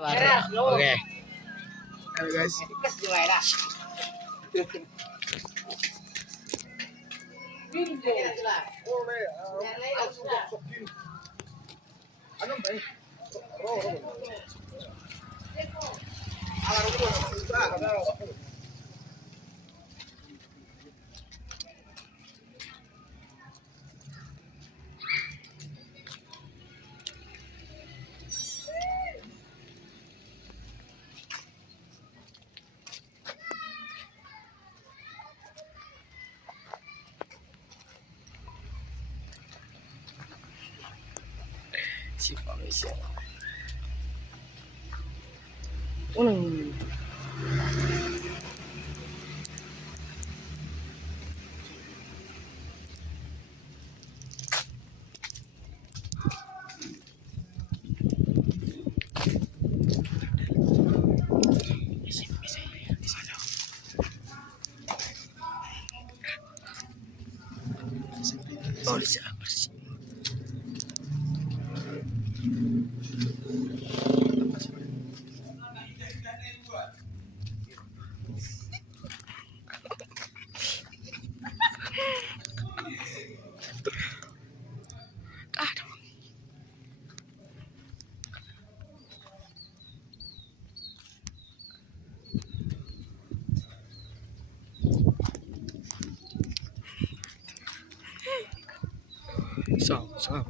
Oke. Halo guys. Si Malaysia. Oh, bisa bersih.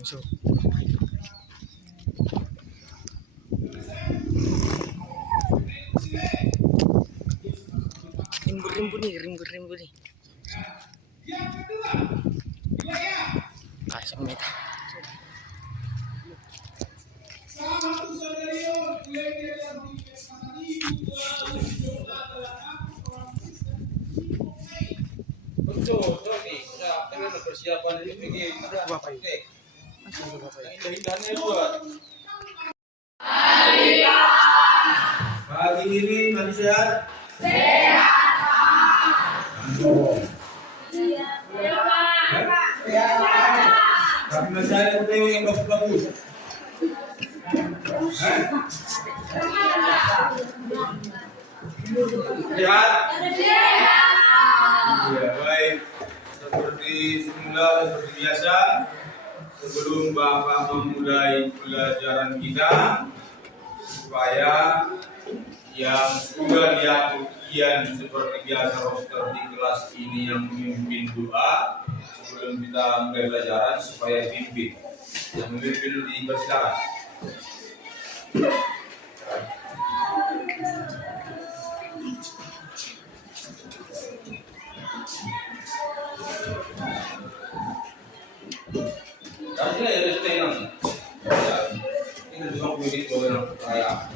So. Rimbu nih. Kasih meta. Persiapan ini Bapak ini. Pagi ini masih sehat? Tapi masih ada yang bagus-bagus. Sehat? Ya, baik. Seperti semula, seperti biasa, sebelum Bapak memulai pelajaran kita, supaya yang sudah lihat ujian seperti biasa roster di kelas ini yang memimpin doa sebelum kita mulai pelajaran supaya pimpin. Yang memimpin dipersilakan. Kasih ya restu yang ini cuma kulit orang kaya.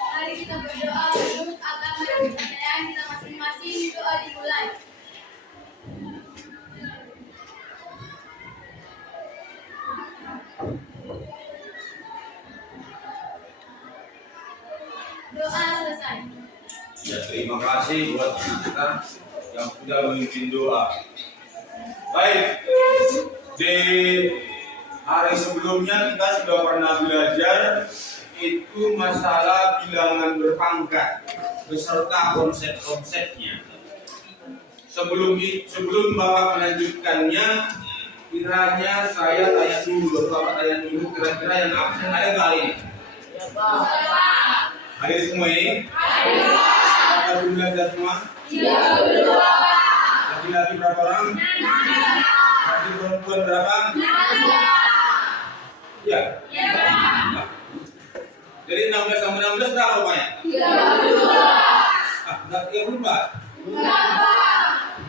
Mari kita berdoa menurut agama dan kepercayaan kita masing-masing. Doa dimulai. Doa selesai. Ya, terima kasih buat kita yang sudah memimpin doa. Baik, di hari sebelumnya kita sudah pernah belajar itu masalah bilangan berpangkat beserta konsep-konsepnya. Sebelum Bapak melanjutkannya, kiranya saya tanya dulu, Bapak tanya dulu kira-kira yang absen ada kali ini? Ada semua ini? Ada belajar semua? 32. Laki-laki berapa orang? Laki perempuan berapa? Ya. Nah. Jadi 16 tambah 16 berapa rupanya? 32. Enggak 34?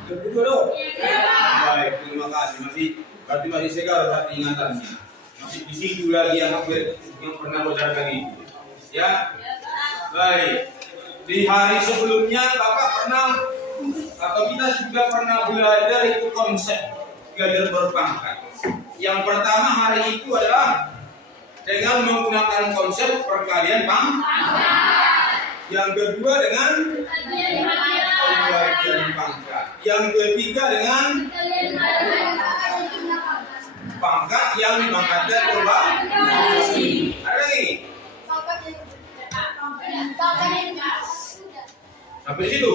32 dong? Baik, terima kasih. Berarti masih segar berarti ingatannya. Masih di situ lagi yang pernah belajar tadi. Ya? Baik. Di hari sebelumnya Bapak pernah atau kita sudah pernah belajar itu konsep belajar berpangkat. Yang pertama hari itu adalah dengan menggunakan konsep perkalian pangkat. Yang kedua dengan bagian pangkat. Yang ketiga dengan pangkat yang dipangkatkan kembali. Ada lagi? Sampai di situ?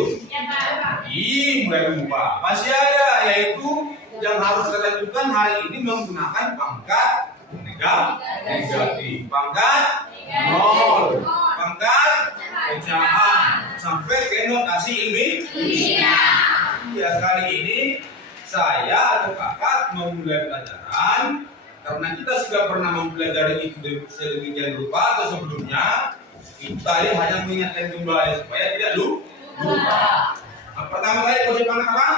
Mulai lupa. Masih ada, yaitu yang harus kita lakukan hari ini menggunakan pangkat negatif. Pangkat nol. Pangkat pecahan. Sampai ke notasi ilmiah. Ya, kali ini saya atau kakak memulai pelajaran karena kita sudah pernah mempelajari itu sedemikian rupa atau sebelumnya. Kita ini hanya mengingatkan kembali supaya tidak lupa. Pertama kali konsep pangkat apa?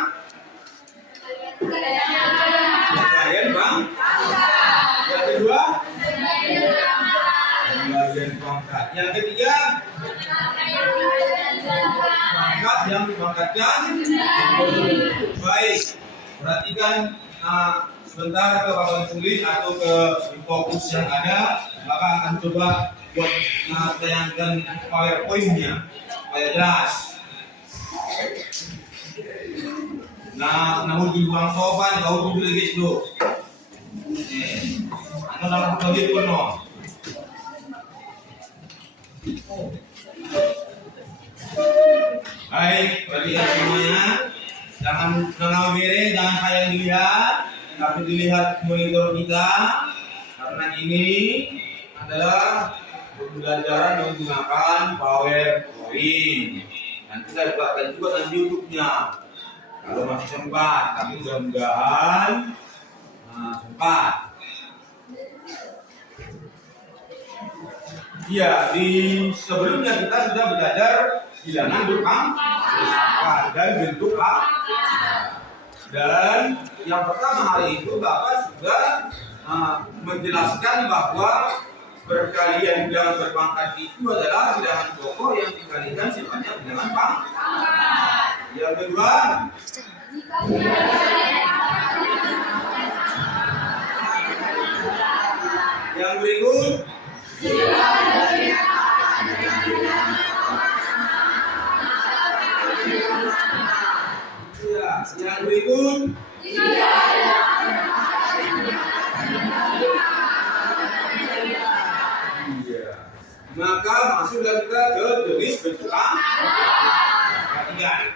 Bagian bang. Yang kedua? Bagian pangkat. Yang ketiga? Pangkat yang dipangkatkan. Baik. Perhatikan sebentar ke papan tulis atau ke fokus yang ada. Maka akan coba buat tayangkan PowerPoint-nya supaya jelas. Nahul di buang sopan, kau dulu lagi itu. Ano dalam kali pun no. Baik, perhatikan semuanya. Jangan bere, jangan kayak dilihat, tapi dilihat monitor kita. Karena ini adalah pembelajaran menggunakan PowerPoint. Dan kita buatkan juga di YouTube-nya. Kalau masih sempat, tapi mudah-mudahan sempat. Iya, di sebelumnya kita sudah belajar bilangan berpangkat dan bentuk angka. Dan yang pertama hari itu Bapak sudah menjelaskan bahwa perkalian bilangan berpangkat itu adalah bilangan pokok yang dikalikan sifatnya bilangan pangkat. Yang kedua, yang berikut, ya, yang berikut. Maka masuklah kita ke jenis bentuk akar. Perhatikan.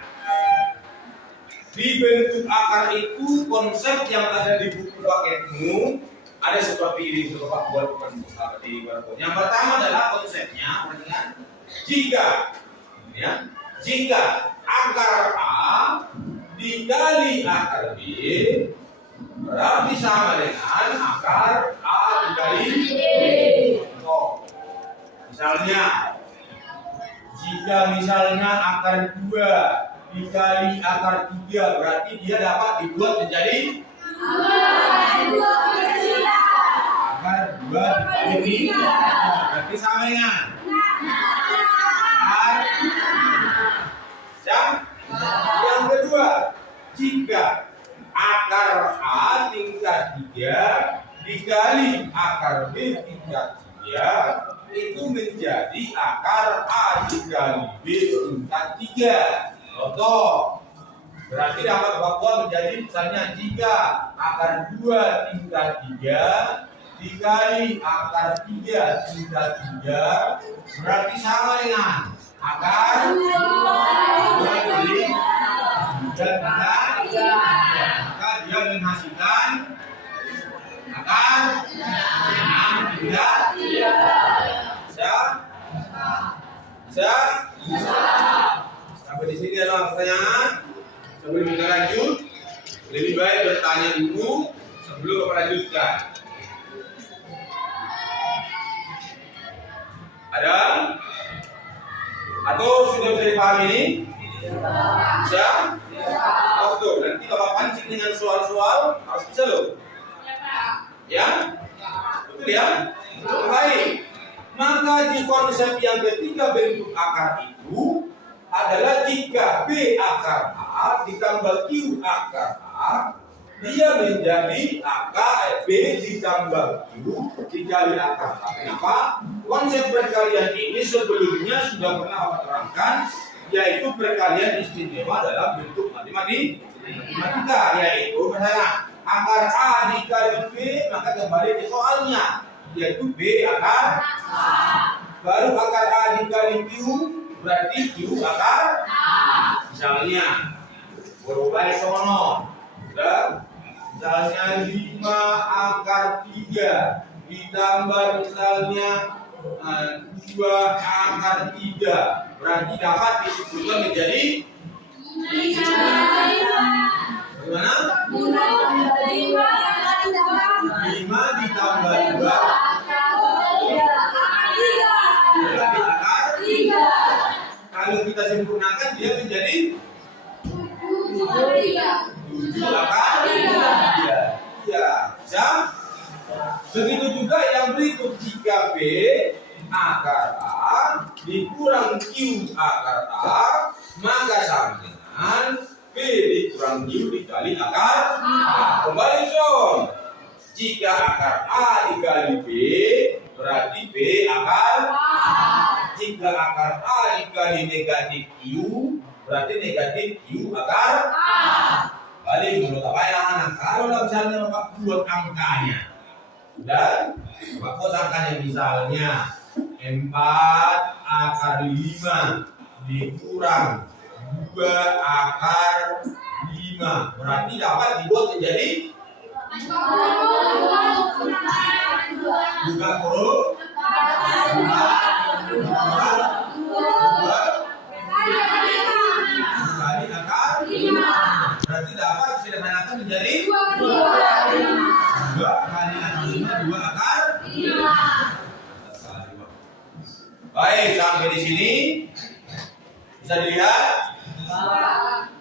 Di bentuk akar itu konsep yang ada di buku paketmu ada seperti ini. Coba buat seperti ini. Yang pertama adalah konsepnya, perhatikan. Jika akar A dikali akar B berarti sama dengan akar A dikali B. Misalnya akar 2 dikali akar 3 berarti dia dapat dibuat menjadi akar 2 dikali 3 berarti sama dengan akar. Yang kedua, jika akar A tingkat 3 dikali akar B tingkat 3 itu menjadi akar A dikali B tingkat 3. Contoh, berarti dapat Bapak menjadi misalnya jika akar 2 tingkat 3 dikali akar 3 tingkat 3 berarti sama dengan akar 2 dikali 3 tingkat 3. Maka dia menghasilkan akar 6 tingkat 3. Bisa? Sampai di sini ada pertanyaan? Sebelum kita lanjut, lebih baik bertanya dulu sebelum kita lanjutkan. Ada? Atau sudah bisa dipahami ini? Bisa? Harus tuh. Nanti Bapak pancing dengan soal-soal harus bisa loh. Ya? Betul ya? Baik. Maka di konsep yang ketiga bentuk akar itu adalah jika B akar A ditambah Q akar A dia menjadi akar B ditambah Q dikali akar A. Kenapa? Konsep perkalian ini sebelumnya sudah pernah Bapak terangkan, yaitu perkalian istimewa dalam bentuk matematika, yaitu misalnya akar A dikali B, maka kembali ke soalnya, yaitu B akar A. Baru akar A dikali Q, berarti Q akar A. Misalnya berubah sono, misalnya 5 akar 3 ditambah misalnya 2 akar 3, berarti dapat disimpulkan menjadi bagaimana? 5 ditambah 2 berarti akar 3. Kalau kita sempurnakan dia menjadi 7 akar 3. Ya, bisa. Begitu juga yang berikut, jika B akar A dikurang Q akar A, maka sama dengan B dikurang Q dikali akar A. Kembali Son, jika akar A dikali B, berarti B akar A. Jika akar A dikali negatif Q, berarti negatif Q akar A. Balik menurut apa ya anak? Kalau misalnya Bapak buat angkanya, dan Bapak buat angkanya misalnya 4 akar 5 dikurang 2 akar 5, berarti dapat dibuat menjadi buka huruf kali akar 5, berarti dapat disederhanakan menjadi 2 kali akar 5, 2 akar 5. Baik, sampai di sini bisa dilihat?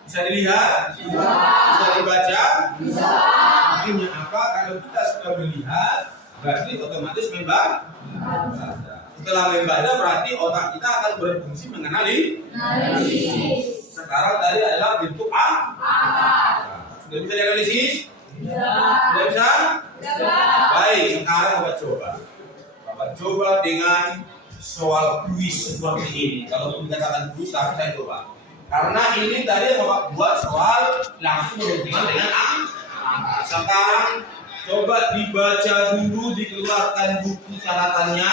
Bisa dilihat? Bisa dibaca? Artinya apa? Kalau kita sudah melihat, berarti otomatis membaca. Setelah membaca, berarti otak kita akan berfungsi mengenali. Sekarang tadi adalah bentuk A. Sudah bisa dianalisis? Sudah bisa? Baik, sekarang Bapak coba. Bapak coba dengan soal kuis seperti ini. Kalau dikatakan kuis, tapi saya coba. Karena ini tadi Bapak buat soal langsung berhubungan dengan angka. Sekarang coba dibaca dulu, dikeluarkan buku catatannya.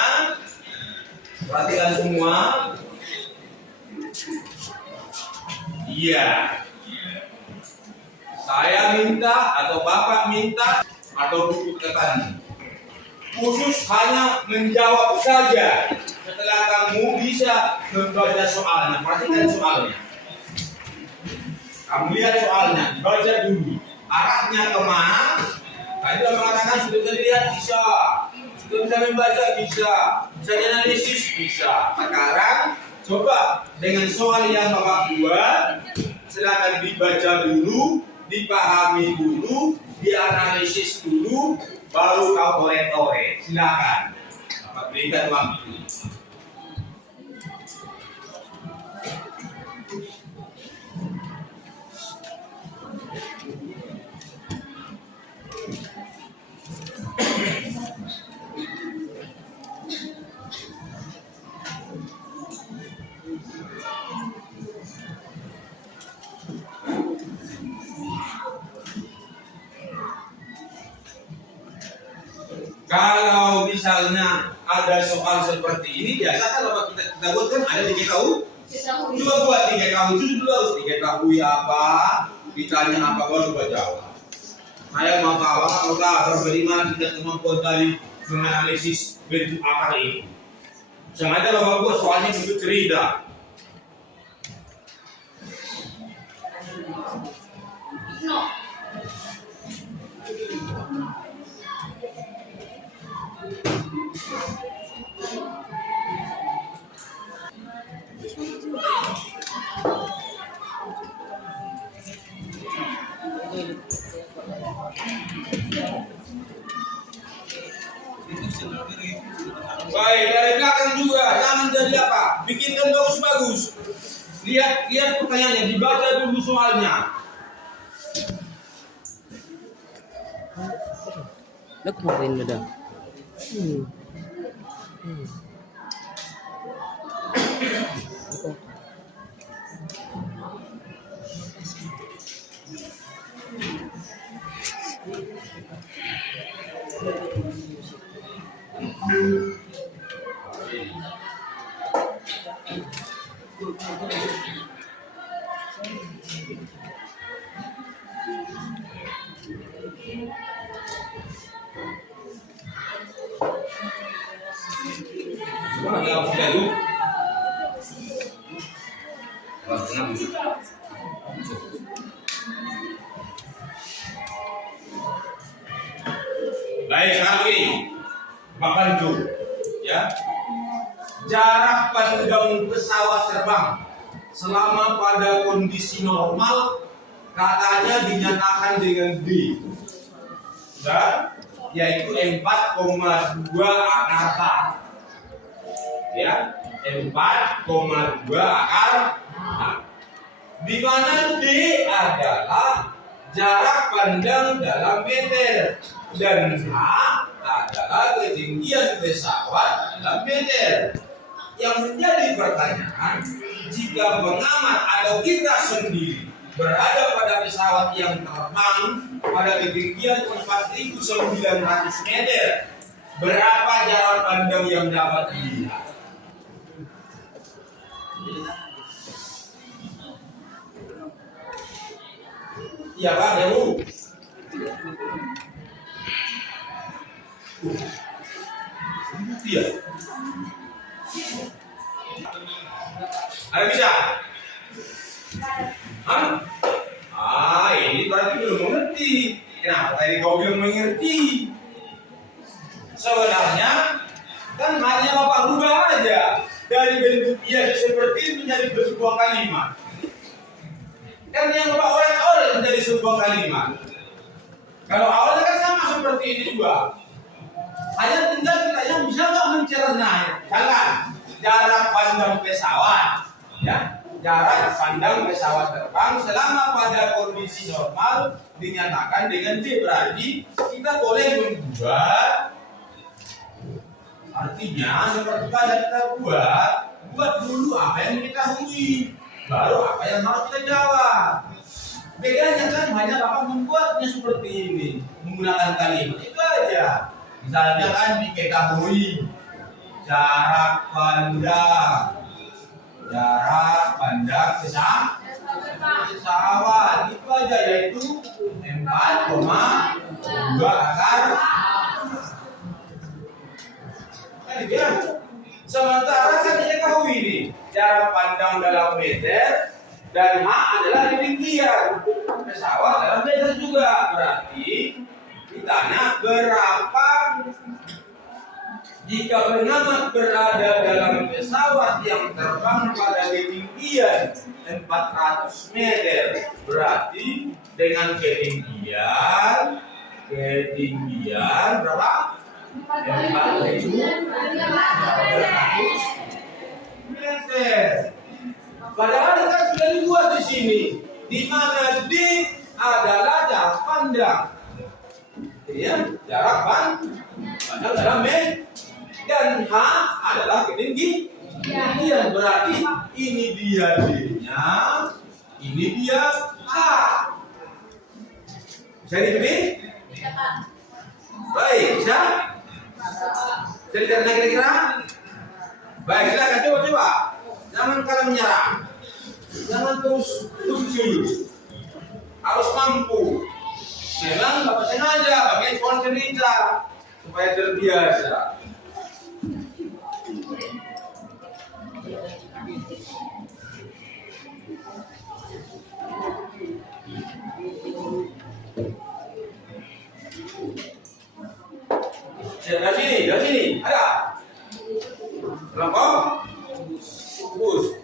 Perhatikan semua. Iya. Saya minta atau Bapak minta atau buku catatan khusus hanya menjawab saja. Setelah kamu bisa membaca soalnya, perhatikan soalnya. Kamu lihat soalnya, baca dulu. Arahnya kemana? Tadi sudah mengatakan sudah bisa dilihat, bisa. Sudah bisa membaca, bisa. Bisa dianalisis, bisa. Sekarang coba dengan soal yang Bapak buat, silakan dibaca dulu, dipahami dulu, dianalisis dulu, baru kau tore-tore. Silakan. Bapak berikan waktu. Kalau misalnya ada soal seperti ini, biasa kan kalau kita buat kan ada diketahui. Coba buat diketahui itu dulu, harus diketahui apa, ditanya apa baru coba jawab. Saya mau tahu apakah bagaimana tidak kemampuan tadi menganalisis bentuk akar ini. Sengaja Bapak buat soalnya bentuk cerita. No. Baik, dari belakang juga, jangan jadi apa? Bikinkan bagus-bagus. Lihat pertanyaannya, dibaca dulu soalnya. Nak kemarin ada. Wah, nggak bisa lu. Wah, kenapa? Baik, sekarang begini. Bapak itu, ya. Jarak pandang pesawat terbang selama pada kondisi normal katanya dinyatakan dengan D, ya, yaitu 4,2 akar H, ya, 4,2 akar H, di mana D adalah jarak pandang dalam meter dan H adalah ketinggian pesawat dalam meter. Yang menjadi pertanyaan, jika pengamat atau kita sendiri berada pada pesawat yang terbang pada ketinggian 4.900 meter, berapa jarak pandang yang dapat dilihat? Iya Pak, Bu. Iya. Ada bisa? Hah? Ini berarti belum mengerti. Kenapa tadi kau bilang mengerti? Sebenarnya kan hanya Bapak rubah aja dari bentuk biasa seperti ini menjadi sebuah kalimat. Kan yang Bapak oleh menjadi sebuah kalimat. Kalau awalnya kan sama seperti ini juga. Hanya tinggal kita yang bisa nggak mencerna, jangan jarak pandang pesawat, ya, jarak pandang pesawat terbang selama pada kondisi normal dinyatakan dengan D, berarti kita boleh membuat, artinya seperti pada kita buat dulu apa yang diketahui, baru apa yang harus kita jawab. Bedanya kan hanya dapat membuatnya seperti ini, menggunakan kalimat itu aja. Misalnya kan diketahui jarak pandang pesawat itu aja, yaitu 4,2 akar. Sementara kan diketahui ini jarak pandang dalam meter dan H adalah ketinggian pesawat dalam meter juga, berarti ditanya berapa jika pengamat berada dalam pesawat yang terbang pada ketinggian 400 meter, berarti dengan ketinggian berapa? 4.400 meter. Padahal kan sudah dibuat di sini, di mana D adalah jarak pandang. Ya, jarak pandang dalam meter dan H adalah ketinggian, berarti ini dia D-nya, ini dia H. Bisa dipilih? Baik, bisa? Bisa dicari kira-kira? Baik, silakan coba. Jangan kalian menyerah, jangan terus harus mampu. Memang Bapak sengaja pakai pohon cerita supaya terbiasa. Dari sini, ada. Kelompok, fokus.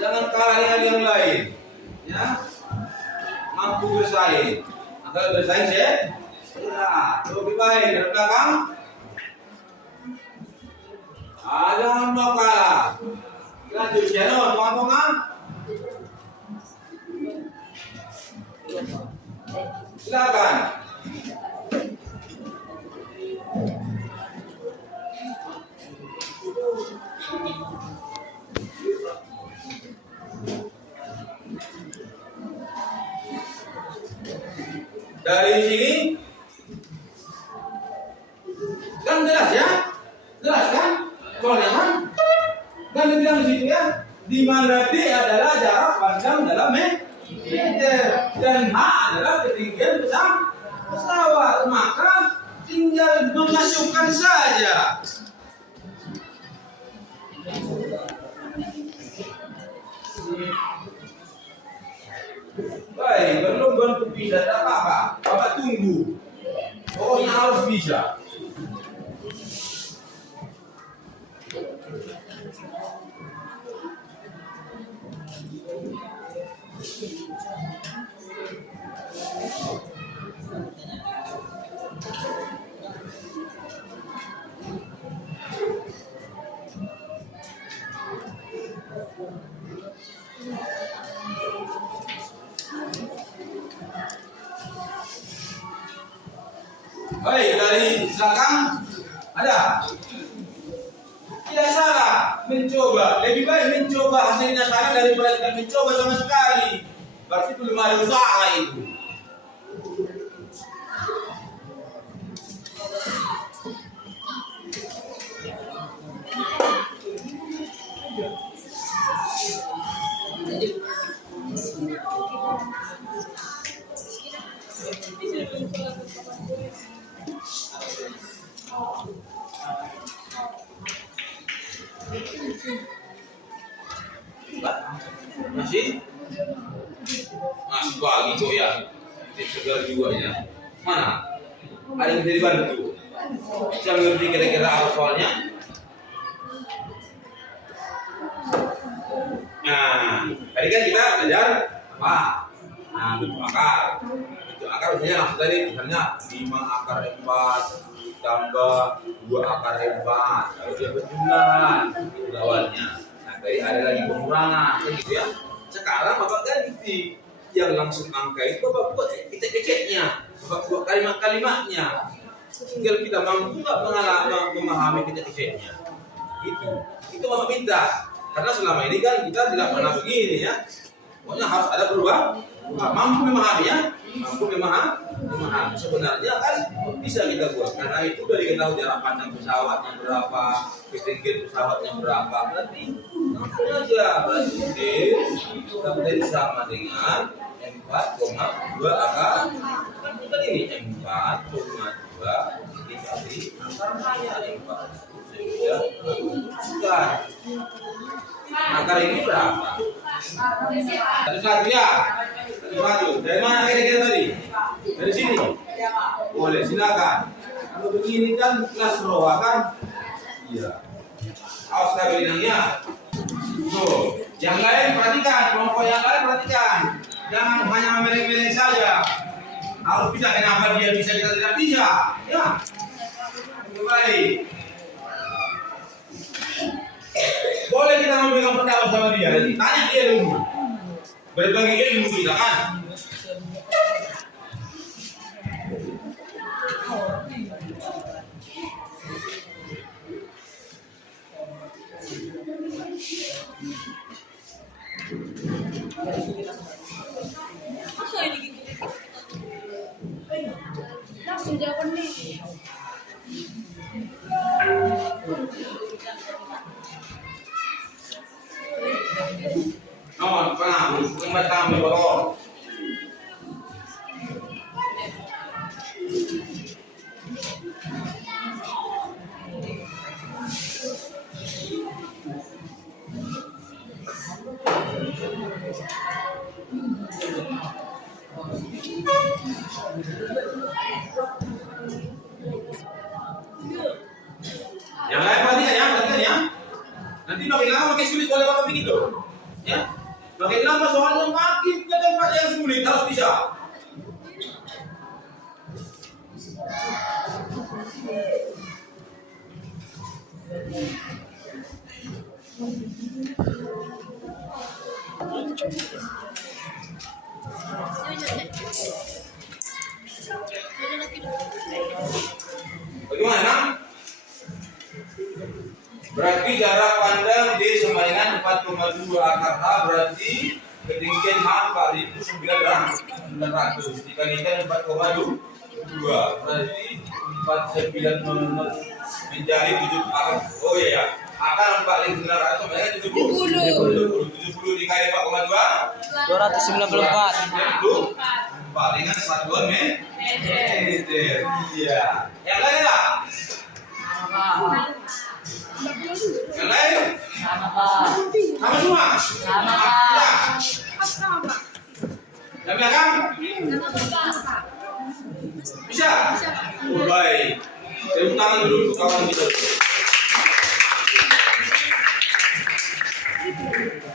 Jangan kalah dengan yang lain, ya. Mampu bersaing. Kalau bersaing ya, lebih baik dari belakang. Jangan mau kalah. Lanjut ya, teman-teman. Silakan. Dari sini kan jelas ya, jelas kan? Soalnya kan dibilang di situ ya, di mana D adalah jarak pandang dalam meter. Dan H adalah ketinggian pesawat, maka tinggal memasukkan saja. Baik, belum bantu bisa, tak apa-apa. Bapak tunggu. Pokoknya harus bisa. Baik, dari belakang ada. Tidak salah mencoba, lebih baik mencoba hasilnya salah daripada tidak mencoba sama sekali. Berarti itu 5 ada usaha itu. Masih pagi kok ya, segar juga ya. Mana? Ada yang bisa dibantu? Saya ngerti kira-kira apa soalnya. Nah, tadi kan kita belajar apa? Nah, bentuk akar. Bentuk akar biasanya langsung tadi misalnya 5 akar 4 tambah 2 akar 4. Kalau dia berjumlahan itu awalnya. Nah, tadi ada lagi pengurangan, kan gitu ya. Sekarang Bapak ganti yang langsung angka itu Bapak buat ecek-eceknya, Bapak buat kalimat-kalimatnya. Tinggal kita mampu nggak memahami ecek-eceknya. Itu Bapak minta. Karena selama ini kan kita tidak pernah begini ya. Pokoknya harus ada perubahan. Mampu memahami ya, mampu memahami. Sebenarnya kan bisa kita buat. Karena itu dari kita jarak pandang pesawatnya berapa, ketinggian pesawatnya berapa. Berarti langsung aja. Berarti kita menjadi sama dengan 4,2 akar. Kan kita ini 4,2 dikali akarnya 4. Akar ini berapa? Satu ya. Satu. Dari mana kira-kira tadi? Dari sini. Boleh, silakan. Kalau begini kan kelas roa kan? Iya. Awas kabilinangnya. Tuh. Yang lain perhatikan, kelompok yang lain perhatikan. Jangan hanya mereng-mereng saja. Harus bisa, kenapa dia bisa kita tidak bisa? Ya. Baik. Boleh kita memberikan pendapat sama dia. Tanya dia dulu. Berbagi ilmu kita kan. Langsung jawab nih. No, pernah, kembali kami bawa. Yang lain perhatikan ya. Nanti makin lama makin sulit oleh Bapak begitu. Ya. Makin lama soalnya makin ke tempat yang sulit, harus bisa. Bagaimana? Berarti jarak pandang D sama dengan 4,2 akar H, berarti ketinggian H kali itu 900 dikalikan 4,2 berarti 4,9 menjadi 7 akar. Oh iya ya, Akar 4.900 sebenarnya 70 dikali 4,2 294. itu palingan satuan meter. Iya. Yang lain lah. Yang lain? Sama semua? Yang belakang? Bisa? Oh, baik. Tepuk tangan dulu untuk kawan kita.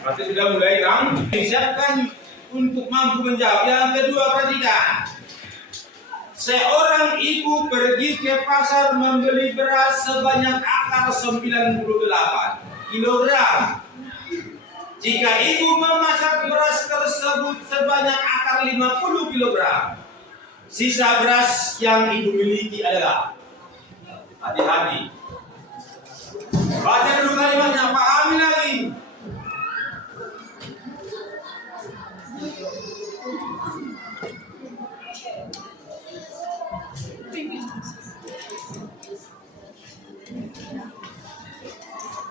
Berarti sudah mulai kan? Siapkan untuk mampu menjawab. Yang kedua, perhatikan. Seorang ibu pergi ke pasar membeli beras sebanyak akar 98 kilogram. Jika ibu memasak beras tersebut sebanyak akar 50 kilogram, sisa beras yang ibu miliki adalah, hati-hati. Baca dulu kalimatnya, pahami lagi.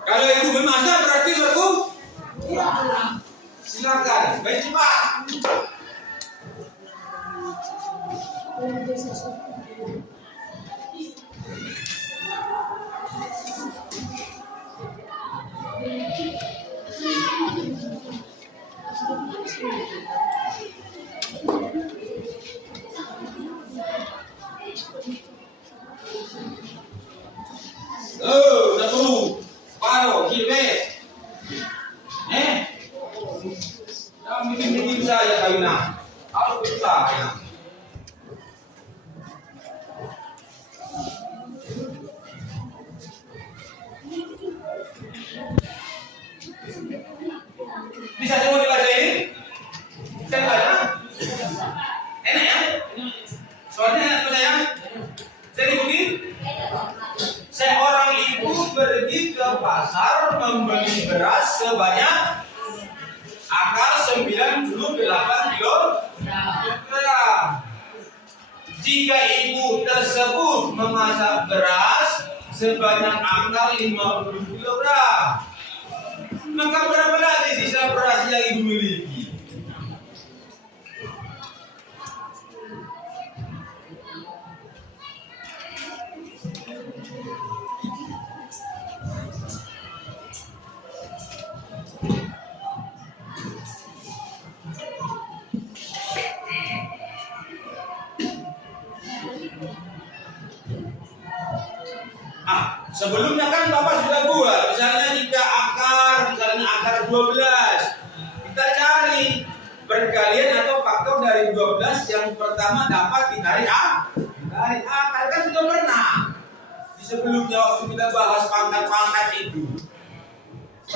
Kalau ibu memasak berarti berkurang. Silakan, baik cepat. Oh, udah perlu. Paruh, kilbe. Jangan bikin saya kayuna. Harus bisa ya. Bisa semua dibaca ini? Bisa dibaca? Enak ya? Soalnya enak tuh sayang. Saya diikuti? Seorang ibu pergi ke pasar membeli beras sebanyak akar 98 kilogram. Jika ibu tersebut memasak beras sebanyak akar 50 kilogram, maka berapa lagi sisa beras yang ibu miliki? Sebelumnya kan Bapak sudah buat, misalnya jika misalnya akar 12, kita cari perkalian atau faktor dari 12 yang pertama dapat ditarik akar, kan sudah pernah di sebelumnya waktu kita bahas pangkat-pangkat itu.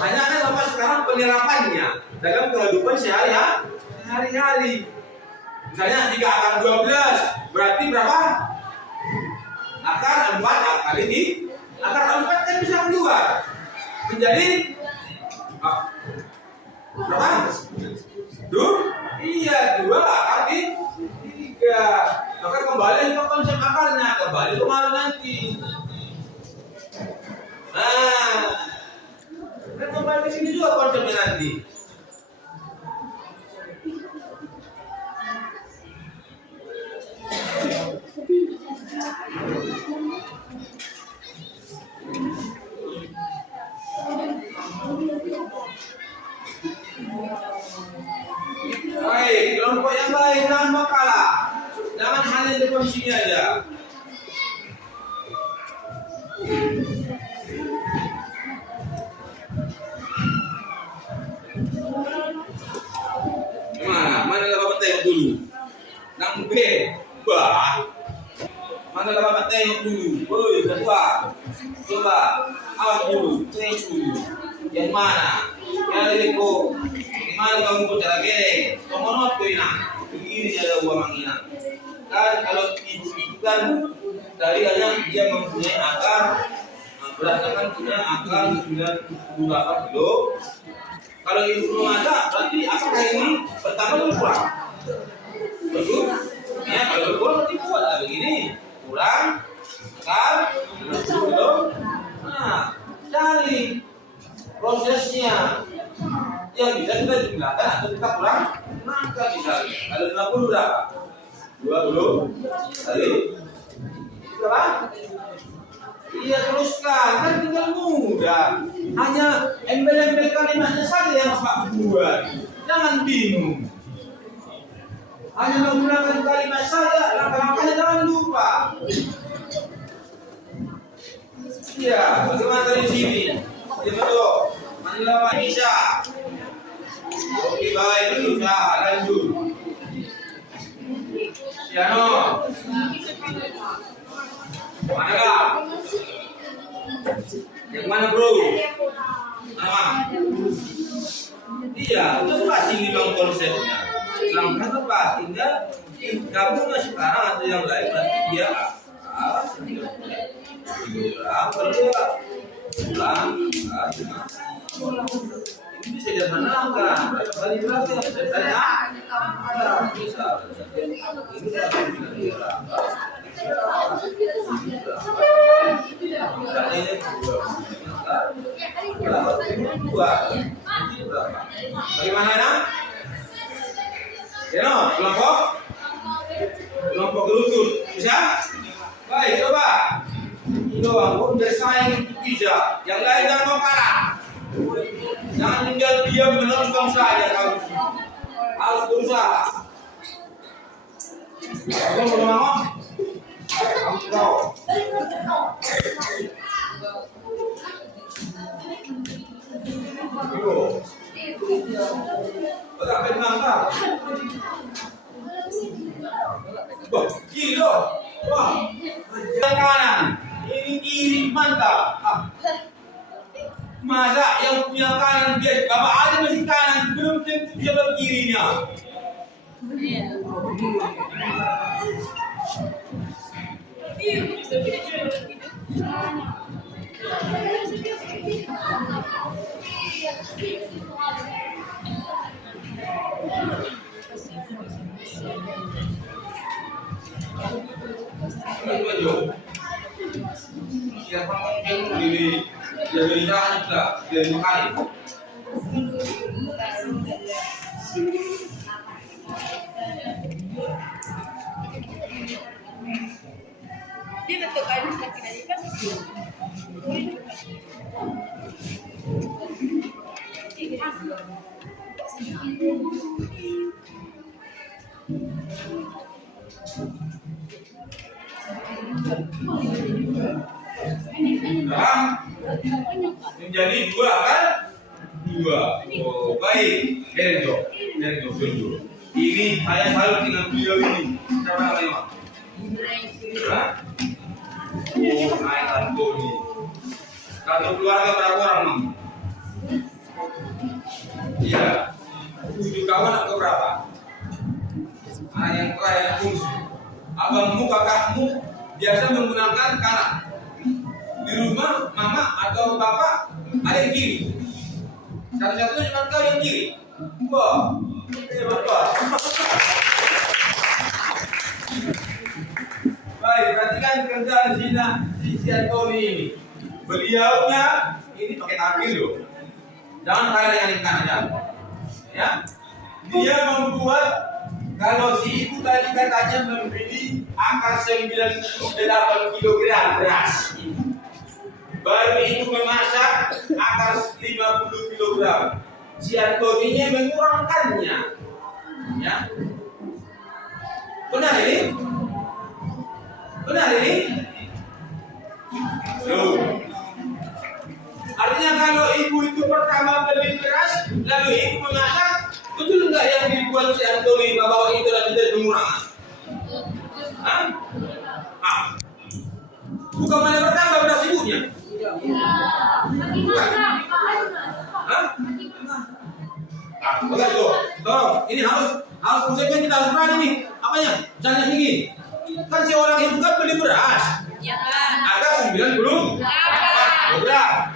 Hanya kan Bapak sekarang penerapannya dalam kehidupan sehari-hari. Misalnya jika akar 12 berarti berapa? Akar 4 kali di akar 4 kan bisa keluar menjadi berapa? Iya, 2 akar di 3. Maka kembali ke konsep akarnya, kembali kemarin nanti. Nah, kan kembali ke sini juga konsepnya nanti. Baik, kelompok yang lain jangan kalah. Jangan hanya di sini aja. Mana Bapak tengok dulu. Nang B, bah. Mana Bapak tengok dulu. Woi, kedua. Coba, awak dulu, tengok dulu. Yang mana? Yang leko. Mana kamu bicara gede? Tomonot ko ina. Begini ada uang mangina. Kan kalau ibu itu kan dari hanya dia mempunyai akar, berasnya kan punya akar 98 kilo. Kalau ibu memasak berarti akar ini pertama kurang. Betul? Ya kalau kurang berarti kuat lah begini. Kurang akar 20 kilo. Nah, cari harusnya yang bisa kita jumlahkan atau kita kurang nangka misalnya. Ada 50 berapa? 20 kali berapa? Iya, teruskan, kan tinggal mudah. Hanya embel-embel kalimatnya saja yang Pak buat. Jangan bingung. Hanya menggunakan kalimat saja, langkah-langkahnya jangan lupa. Iya, bagaimana dari sini? Iya betul. Manila bisa. Oke, baik, berusaha, lanjut. Piano. Mana? Yang mana bro? Mana? Iya, itu pasti memang konsepnya. Langkah itu pasti tinggal gabungnya sekarang atau yang lain nanti dia kerja pulang ini bisa disederhanakan. Kali berarti saya bisa. Bagaimana nak? Ya, kelompok lutut bisa? Baik, coba. Doang pun bersaing bisa. Yang lain jangan mau kalah. Jangan tinggal diam menonton saja kamu. Harus berusaha. Kamu mau ngomong? Kamu tahu. Berapa nangka? Wah, kiri loh. Wah, kanan. Ini kiri mantap. Masa yang punya kanan biar bapak aja masih kanan belum tentu dia kirinya. Siapa yang diri dari jalan juga dari kali. Dia betul kan laki lagi kan? Menjadi dua kan? Dua. Oh, baik. Dulu. Ini saya selalu dengan beliau ini. Siapa namanya? Hah? Oh, naik Antoni. Satu keluarga berapa orang, Mam? Iya. 7 kawan atau berapa? Anak yang terakhir yang bungsu. Abangmu, kakakmu biasa menggunakan kanan. Di rumah mama atau bapak ada yang kiri. Satu-satunya cuma kau yang kiri. Wah, hebat Pak. Baik, perhatikan kerjaan si Antoni ini. Beliaunya ini pakai kaki loh. Jangan kalah dengan yang kanan aja. Ya, dia membuat kalau si ibu tadi katanya membeli akar 98 kilogram beras. Baru itu memasak akar 50 kg. Si Antoninya mengurangkannya. Ya. Benar ini? Benar ini? Loh. Artinya kalau ibu itu pertama beli beras, lalu ibu memasak, betul enggak yang dibuat si Antoni bawa itu dan tidak pengurangan? Hah? Ah. Bukan mana bertambah beras ibunya? Hah? Begitu. Tolong, ini harus konsepnya kita harus berani nih. Apanya? Misalnya begini. Kan si orang itu kan beli beras. Ya kan. Ada 90 kilogram.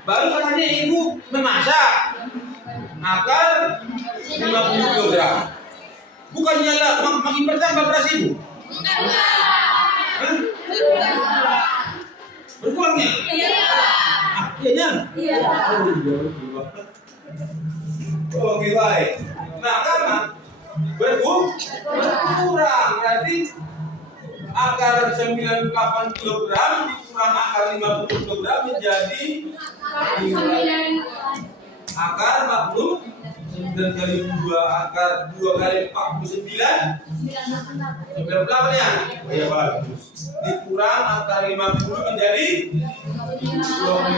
Baru katanya ibu memasak akar 50 kilogram. Bukannya lah makin bertambah beras ibu? Hah? Berkurangnya? Iya. Iya Jan? Iya. Oke baik. Nah karena berkurang berarti akar 98 kg dikurang akar 50 kg menjadi akar 40. 9 kali 2 akar 2 kali 49 berapa ya? Oh ya bagus. Dikurang akar 50 menjadi 25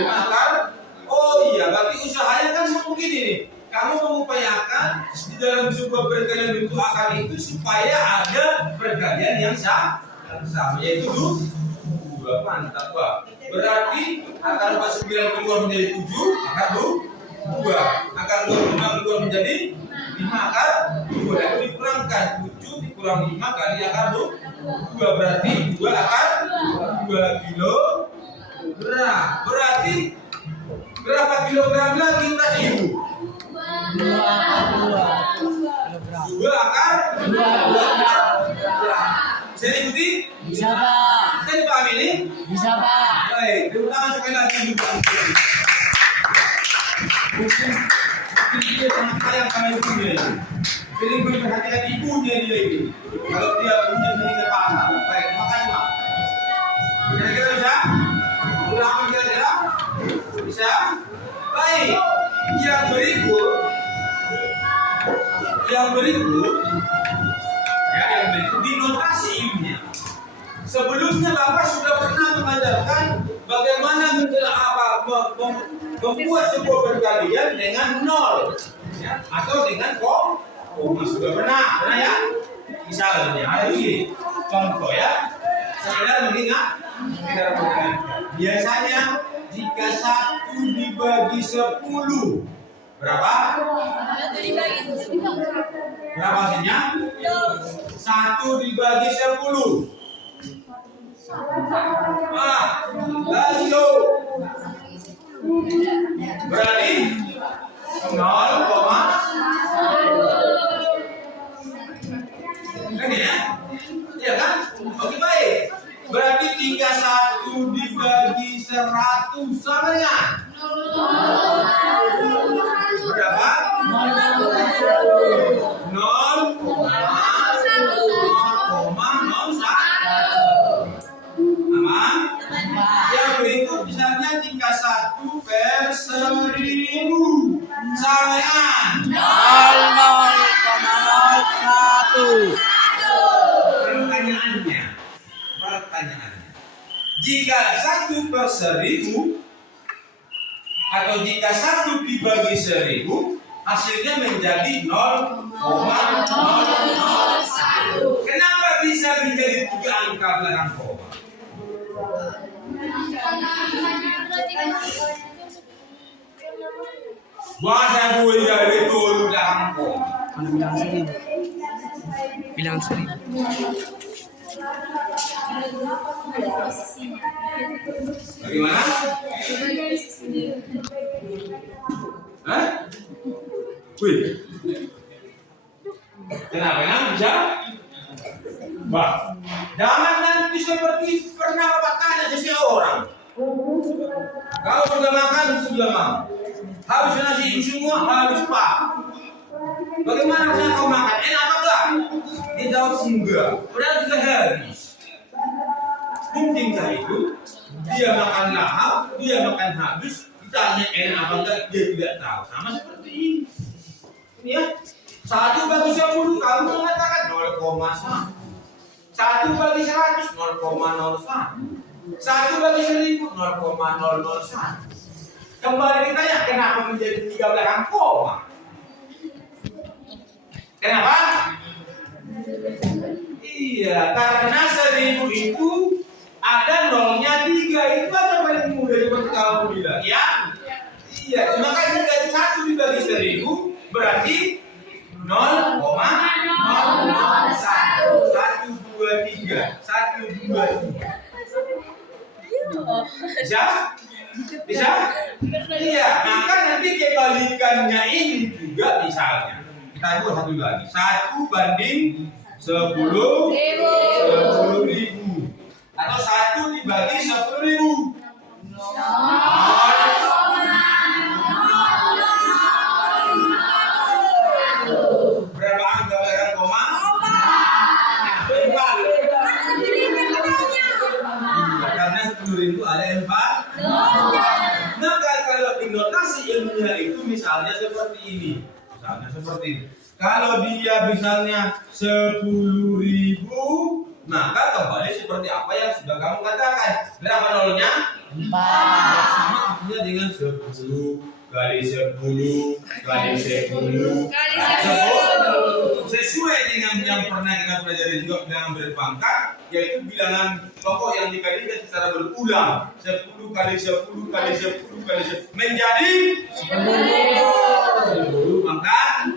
akar. Oh iya, berarti usahanya kan begini nih. Kamu mengupayakan di dalam sebuah perkalian bentuk akar itu supaya ada perkalian yang sama, yaitu 2. Mantap, Pak. Berarti akar 49 keluar menjadi 7, akar 2. Akar 25 keluar menjadi 5 akar 2. Lalu dikurangkan 7 dikurang 5 kali akar 2. Berarti 2 akar 2 kilogram. Berarti berapa kilogram lagi beras ibu? 2 akar 2 Bisa diikuti? Bisa Pak. Bisa dipahami ini? Bisa Pak. Baik, tepuk tangan sekali lagi juga. Mungkin dia sangat sayang sama ibunya ini. Sering memperhatikan ibunya dia ini. Kalau dia punya sedikit paham. Baik, terima kasih Pak. Kira-kira bisa? Sudah aman kira-kira? Bisa? Baik. Yang berikut dinotasi ilmunya. Sebelumnya Bapak sudah pernah mengajarkan bagaimana membuat sebuah perkalian dengan 0 ya, atau dengan koma. Sudah pernah ya? Misalnya ada ini contoh ya. Sekedar mengingat. Biasanya jika 1 dibagi 10 berapa? 1 dibagi 10. Berapa hasilnya? 1 dibagi 10. Lalu berarti 0, kan ya? Iya kan? Oke baik. Berarti jika 1 dibagi 100 sama dengan berapa? 0,01. Aman? Yang berikut misalnya jika 1/1000 sama dengan 0,01. Pertanyaannya, jika 1/1000 atau jika 1 dibagi 1000 hasilnya menjadi 0,001. Kenapa bisa menjadi 3 angka belakang koma? Bahasa gue jadi betul belakang koma. Bilang 1000. Bilang 1000. Bagaimana? Hah? Wih. Kenapa bisa? Bah, jangan nanti seperti pernah Bapak tanya seseorang. Kalau sudah makan, sudah mau. Habis nasi itu semua, habis Pak. Bagaimana bisa kau makan? Enak apa enggak? Dia jawab enggak. Padahal sudah habis. Mungkinkah itu? Dia makan lahap, dia makan habis. Ditanya enak apa enggak? Dia tidak tahu. Sama seperti ini. Ini ya. 1 bagi 10 kamu mengatakan 0,1. 1 bagi 100 0,01. 1 bagi 1000 0,001. Kembali ditanya kenapa menjadi 3 belakang koma? Kenapa? Iya, karena 1000 itu ada nolnya 3. Itu aja paling mudah seperti kamu bilang ya. Iya, maka jika 1 dibagi 1000 berarti 0,001. 1, 2, 3. 1, 2, 3. Bisa? Bisa? Iya, maka nanti kebalikannya ini juga misalnya. Kita buat satu lagi. 1 banding 10.000 atau 1 dibagi 10.000. misalnya seperti ini. Misalnya seperti ini. Kalau dia misalnya 10.000, maka kembali seperti apa yang sudah kamu katakan. Berapa nolnya? 4. Sama artinya dengan 10 kali 10 kali 10 Kali 10. sesuai dengan yang pernah kita pelajari juga bilangan berpangkat, yaitu bilangan pokok yang dikalikan secara berulang 10 kali 10 kali 10 kali 10 menjadi 10 pangkat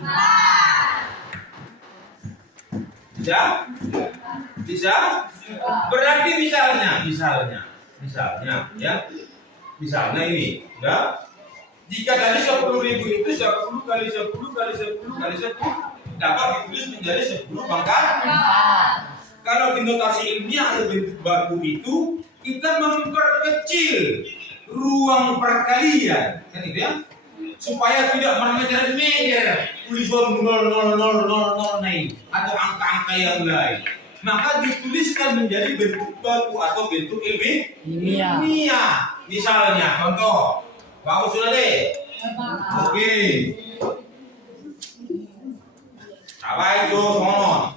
4. Bisa? Berarti misalnya ya. Misalnya ini, ya. Jika dari 10.000 itu 10 kali 10 kali 10 kali 10 dapat ditulis menjadi 10 pangkat 4. Kalau di notasi ilmiah atau bentuk baku itu kita memperkecil ruang perkalian, kan itu ya? Supaya tidak meter-meter tulisan 00000 naik atau angka-angka yang lain. Maka dituliskan menjadi bentuk baku atau bentuk ilmiah. Misalnya contoh, bagus sudah deh. Oke. Apa itu sono?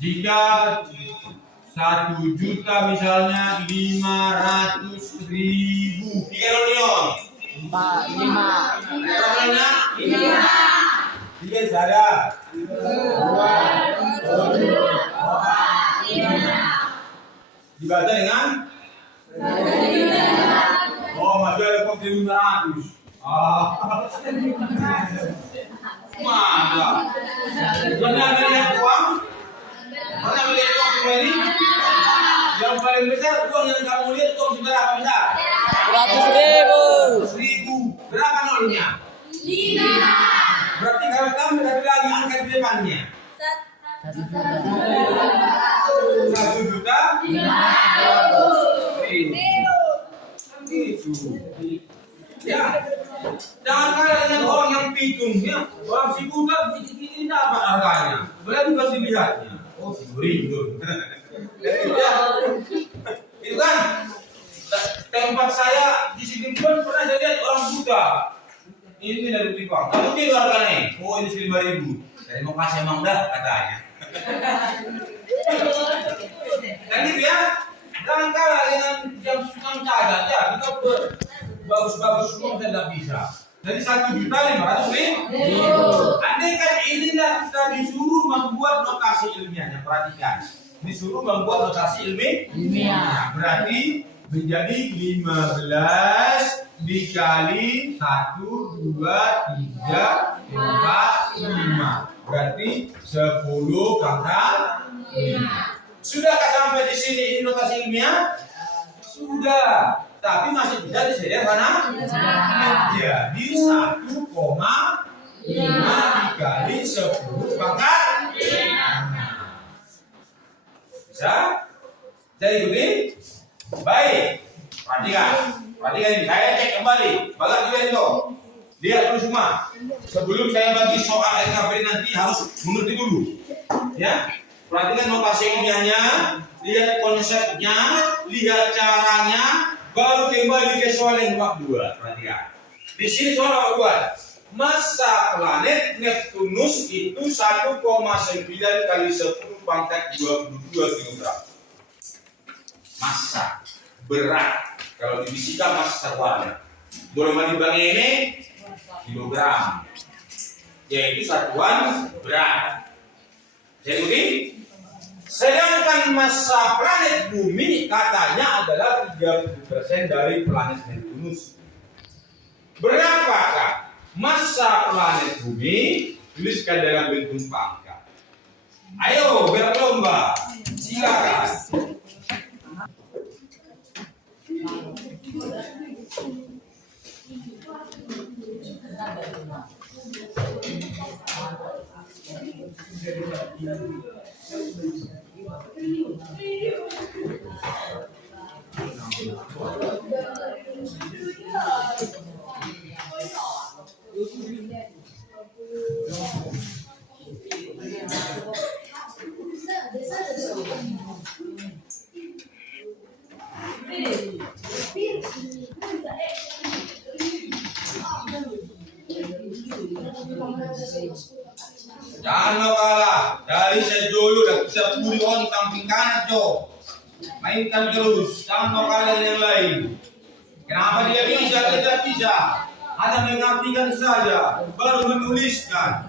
Jika 1 juta misalnya 500.000 kilonion. 5. Berapa? 5. 3 ada. 2. Dibaca dengan? Oh, masih ada kok 500. Mana? Pernah melihat uang? Pernah melihat uang semua ini? Yang paling besar uang yang kamu lihat uang seberapa besar? 100.000. Berapa nolnya? 5. Berarti kalau kamu tidak lagi angka di depannya. 1 juta 500.000. Gitu. Ya, jangan kalah dengan orang yang pikun ya. Orang si buta ini apa harganya? Boleh juga dilihatnya. Oh, 10.000. Ya. Itu kan tempat saya di sini pun pernah saya lihat orang buta. Ini dari Tikong. Kamu ini harganya? Oh, ini 5.000. Dari mau kasih emang dah katanya. Dan gitu ya. Jangan kalah dengan yang suka cacat ya. Kita bagus-bagus semua saya tidak bisa. Jadi 1.500.000. Andai kan inilah kita disuruh membuat notasi ilmiahnya, perhatikan. Disuruh membuat notasi ilmiah. Berarti menjadi 15 dikali 1, 2, 3, 4, 5. Berarti 10 pangkat 5. Sudahkah sampai di sini ini notasi ilmiah? Sudah. Tapi masih bisa disederhanakan. Jadi 1,5 dikali 10 pangkat 5. Bisa? Bisa ikuti? Baik. Perhatikan ini. Saya cek kembali. Balas juga itu. Lihat dulu semua. Sebelum saya bagi soal LKPD nanti harus mengerti dulu. Ya. Perhatikan notasi ilmiahnya. Lihat konsepnya. Lihat caranya. Baru kembali ke soal yang bab 2. Perhatikan. Di sini soal bab 2. Massa planet Neptunus itu 1,9 kali 10 pangkat 22 kg. Massa berat. Kalau dibisikan massa planet. Boleh dibagi ini kilogram. Yaitu satuan berat. Jadi sedangkan massa planet bumi katanya adalah 30% dari planet Neptunus. Berapakah massa planet bumi? Tuliskan dalam bentuk pangkat. Ayo berlomba. Silakan. Dari sejoyo dan sepuluh on samping kanan Jo. Mainkan terus, jangan mau kalah dengan yang lain. Kenapa dia bisa, tidak bisa? Hanya mengartikan saja, baru menuliskan.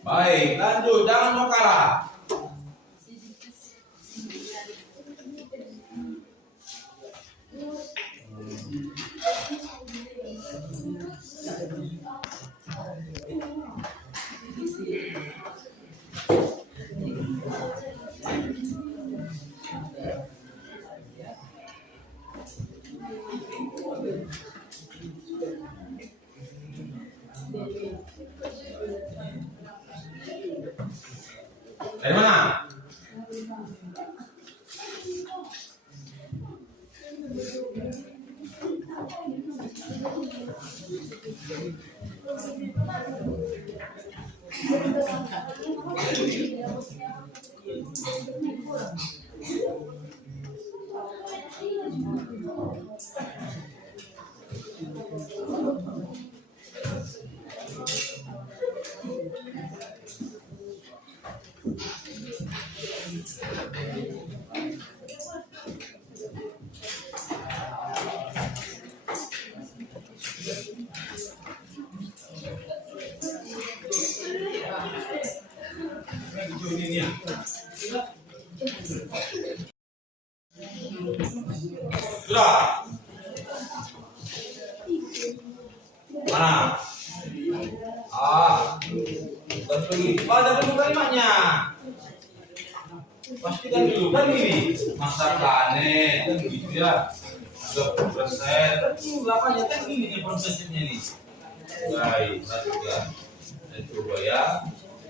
Baik, lanjut, jangan mau kalah. Dari mana? Sudah. Mana? Bukan begitu. Ada dulu kalimatnya. Pastikan dulu kan ini masakannya kan gitu ya. 30%. Berapanya kan ini prosesnya nih. Baik, perhatikan. Saya coba ya.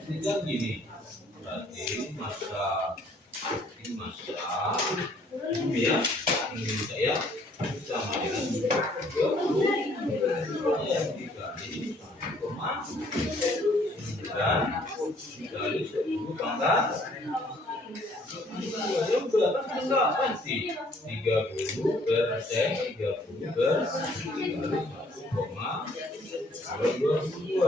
Ini kan gini. Berarti ini ya. Ini bisa ya. Sama dengan 30 dikali koma 9 dikali 10 pangkat berapa sih? 30% 30 dikali 1,22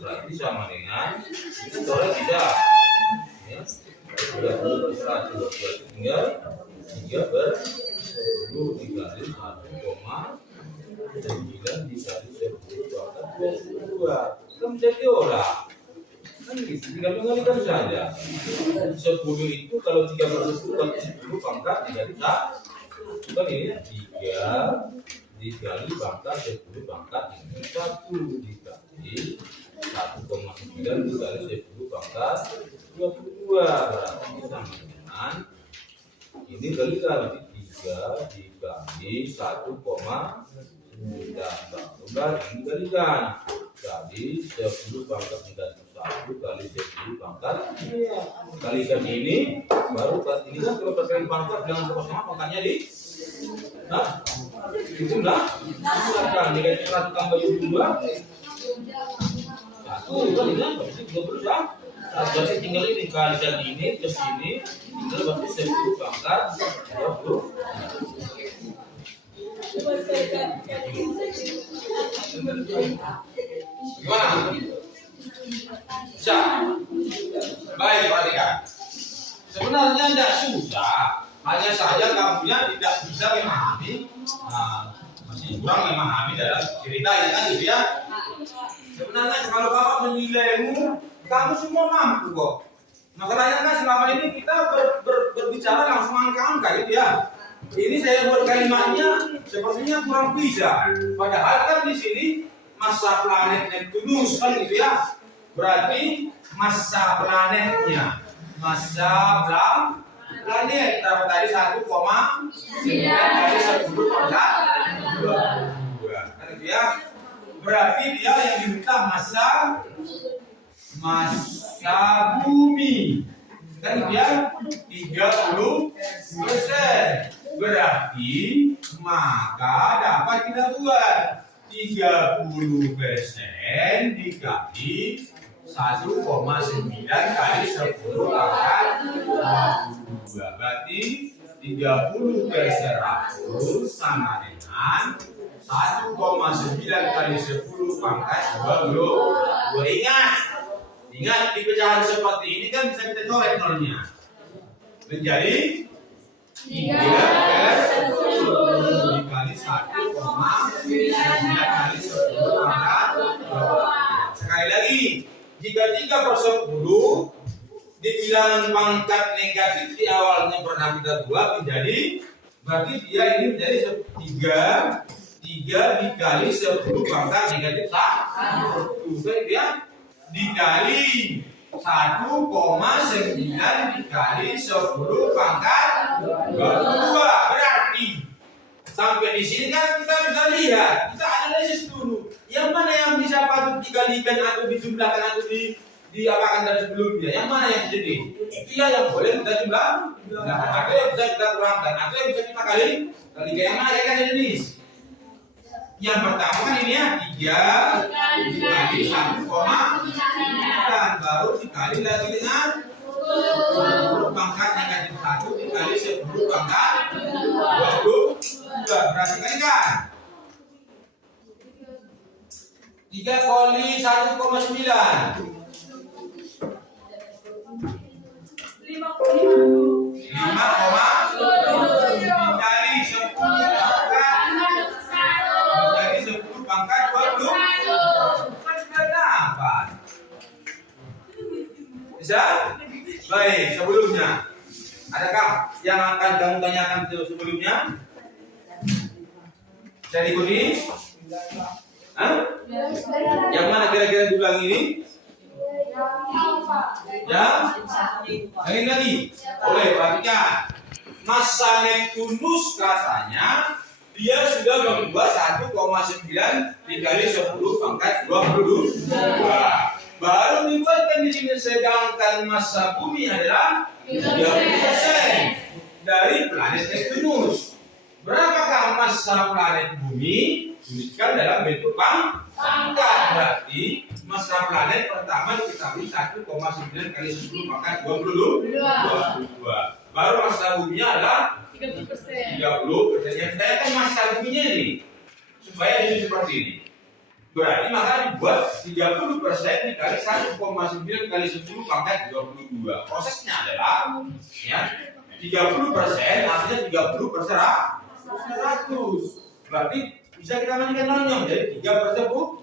berarti sama dengan ini sore tidak ya 30 per 100 tinggal 3 per 10 dikali 1,9 dikali 10 pangkat 22 kan menjadi orang kan gitu, tinggal mengalikan saja 10 itu kalau 3 per 10 berarti 10 pangkat dikali 1 kan ini 3 dikali pangkat 10 pangkat ini 1 dikali 1,9 dikali 10 pangkat 22 berarti sama dengan ini kali 3 dikali 1,9 ini kalikan jadi 10 pangkat 1 kali 10 pangkat kalikan ini baru ini kan kalau terkait pangkat jangan sama pangkatnya di itu enggak silakan dikali 100 tambah 22 1 kan ini berarti 30 ya berarti tinggal ini kalikan ini ke sini tinggal berarti 10 pangkat 20 gimana? Bisa? Baik, perhatikan. Sebenarnya tidak susah. Hanya saja kamunya tidak bisa memahami, masih kurang memahami dalam cerita ini kan gitu ya. Sebenarnya kalau Bapak menilaimu, kamu semua mampu kok. Masalahnya kan selama ini kita berbicara langsung angka-angka gitu ya. Ini saya buat kalimatnya sepertinya kurang bisa. Padahal kan di sini masa planet Neptunus kan gitu ya. Berarti masa planetnya, planet berapa tadi 1,9 kali 10 pangkat 22 kan gitu ya. Berarti dia yang diminta masa bumi kan dia 30%. Berarti maka dapat kita buat 30% dikali 1,9 kali 10 pangkat 22. Berarti 30/100 sama dengan 1,9 kali 10 pangkat 22. Ingat di pecahan seperti ini kan bisa kita coret nolnya. Menjadi 3/10 dikali 1,9 kali 10 pangkat 22. Sekali lagi, jika 3/10 di bilangan pangkat negatif di awalnya pernah kita buat menjadi, berarti dia ini menjadi 3 dikali 10 pangkat negatif 1. Jadi dia dikali 1,9 dikali 10 pangkat 22. Berarti sampai di sini kan kita bisa lihat, kita analisis dulu. Yang mana yang bisa patut dikalikan atau dijumlahkan atau diapakan dari sebelumnya? Yang mana yang jadi? Itu ya yang boleh kita jumlah. Ada yang bisa kita kurangkan, ada yang bisa kita kalikan. Yang mana ya kan ini? Yang pertama kan ini ya 3 dikali 1,9 baru dikali lagi dengan 10 pangkat negatif 1 dikali 10 pangkat 22. Berarti kalikan 3 kali 1,9 dikali 10 pangkat 20 dapat. Bisa? Baik, sebelumnya adakah yang akan kamu tanyakan sebelumnya? Bisa diikuti? Yang mana kira-kira diulang ini? Ya? Yang ini lagi? Boleh, perhatikan. Masa Neptunus katanya dia sudah membuat 1,9 dikali 10 pangkat 22. Baru dibuatkan di sini, sedangkan massa bumi adalah 30% dari planet Neptunus. Berapakah massa planet bumi? Tuliskan dalam bentuk pangkat. Berarti massa planet pertama diketahui 1,9 kali 10 pangkat 22. Baru massa buminya adalah 30%. Yang saya kan massa buminya ini supaya jadi seperti ini. Berarti maka dibuat 30% dikali 1,9 kali 10 pangkat 22. Prosesnya adalah ya 30% artinya 30/100. Berarti bisa kita manikan nolnya menjadi 3/10.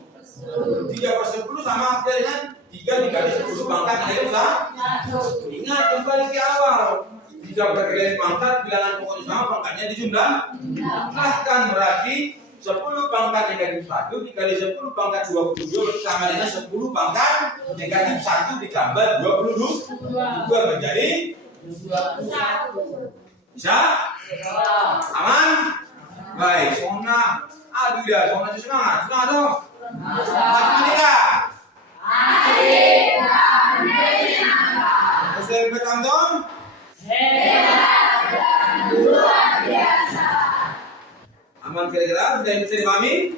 3/10 sama dengan 3 dikali 10 pangkat negatif 1. Ingat kembali ke awal. Jika berkali pangkat bilangan pokoknya sama pangkatnya dijumlahkan, berarti 10 pangkat negatif 1 dikali 10 pangkat 22 sama dengan 10 pangkat negatif 1 ditambah 22 menjadi 21. Bisa? Aman? Baik, Sona. Aduh ya, Sona itu semangat dong. Matematika. SMP tonton. Luar biasa. Aman kira-kira bisa dipahami?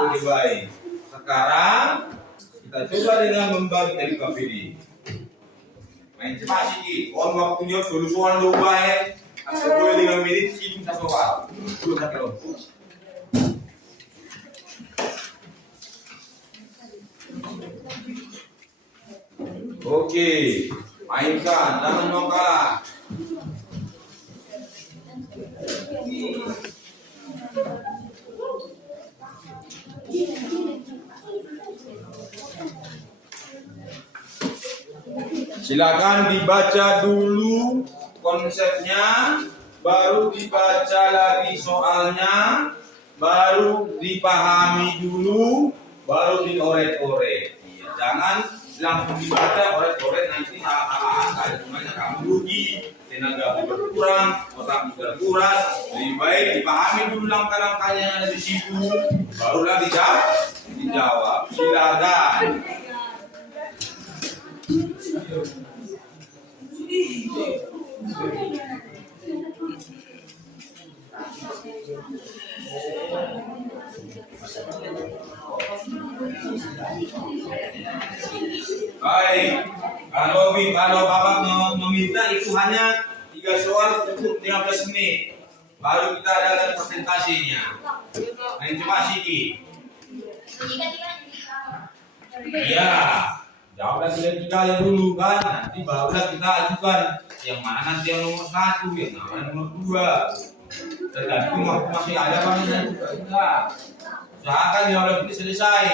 Oke, baik. Sekarang kita coba dengan membagi dari KPD. Main cepat sih, on waktunya dulu soal lu baik. Aku boleh 5 menit sih bisa soal. Dulu sakit lo. Oke, mainkan, jangan mau kalah. Silakan dibaca dulu konsepnya, baru dibaca lagi soalnya, baru dipahami dulu, baru diorek-orek. Ya, jangan langsung dibaca orek-orek, nanti ada semuanya kamu rugi, tenaga berkurang, otak berkurang. Lebih baik dipahami dulu langkah-langkahnya yang ada di situ, barulah dijawab. Silakan. Baik, kalau Bapak meminta itu hanya 3 soal cukup 15 menit. Baru kita adakan presentasinya. Nah, coba Siki. Iya, jawablah 3 dulu kan. Nanti barulah kita ajukan yang mana nanti yang nomor 1, yang mana nomor 2. Tergantung waktu masih ada banyak juga. Usahakan jawab ini selesai.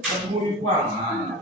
Kamu mana?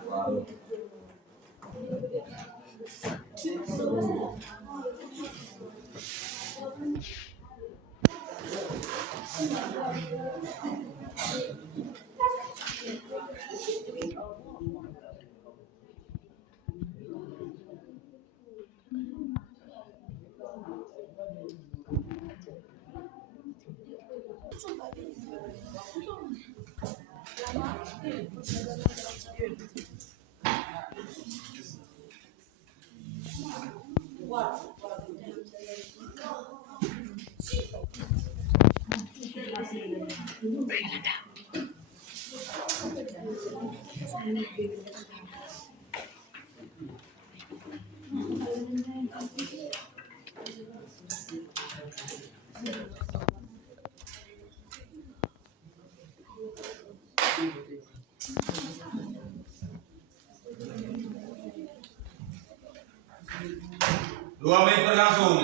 Dua menit berlangsung.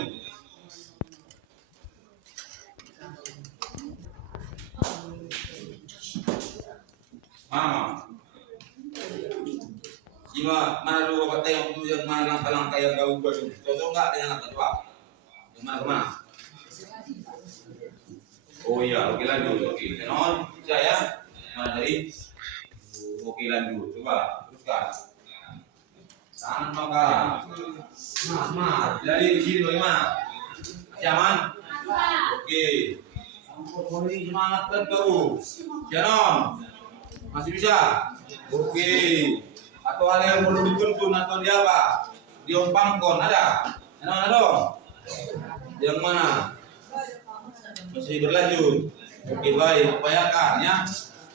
Mama, Jima, mana dulu bapak tengok dulu yang mana langkah-langkah yang kau buat dulu. Cocok nggak dengan apa coba? Yang mana kemana? Oh iya, oke lanjut, oke. Tenon, saya mana tadi? Oke lanjut, coba teruskan. Tangan maka, mas, dari sini bagaimana? Masih aman? Oke. Boleh semangat terus. Tenon, masih bisa? Oke. Atau ada yang perlu dituntun atau dia apa? Diompangkon ada? Ada dong? Yang mana? Masih berlanjut. Oke baik, upayakan ya.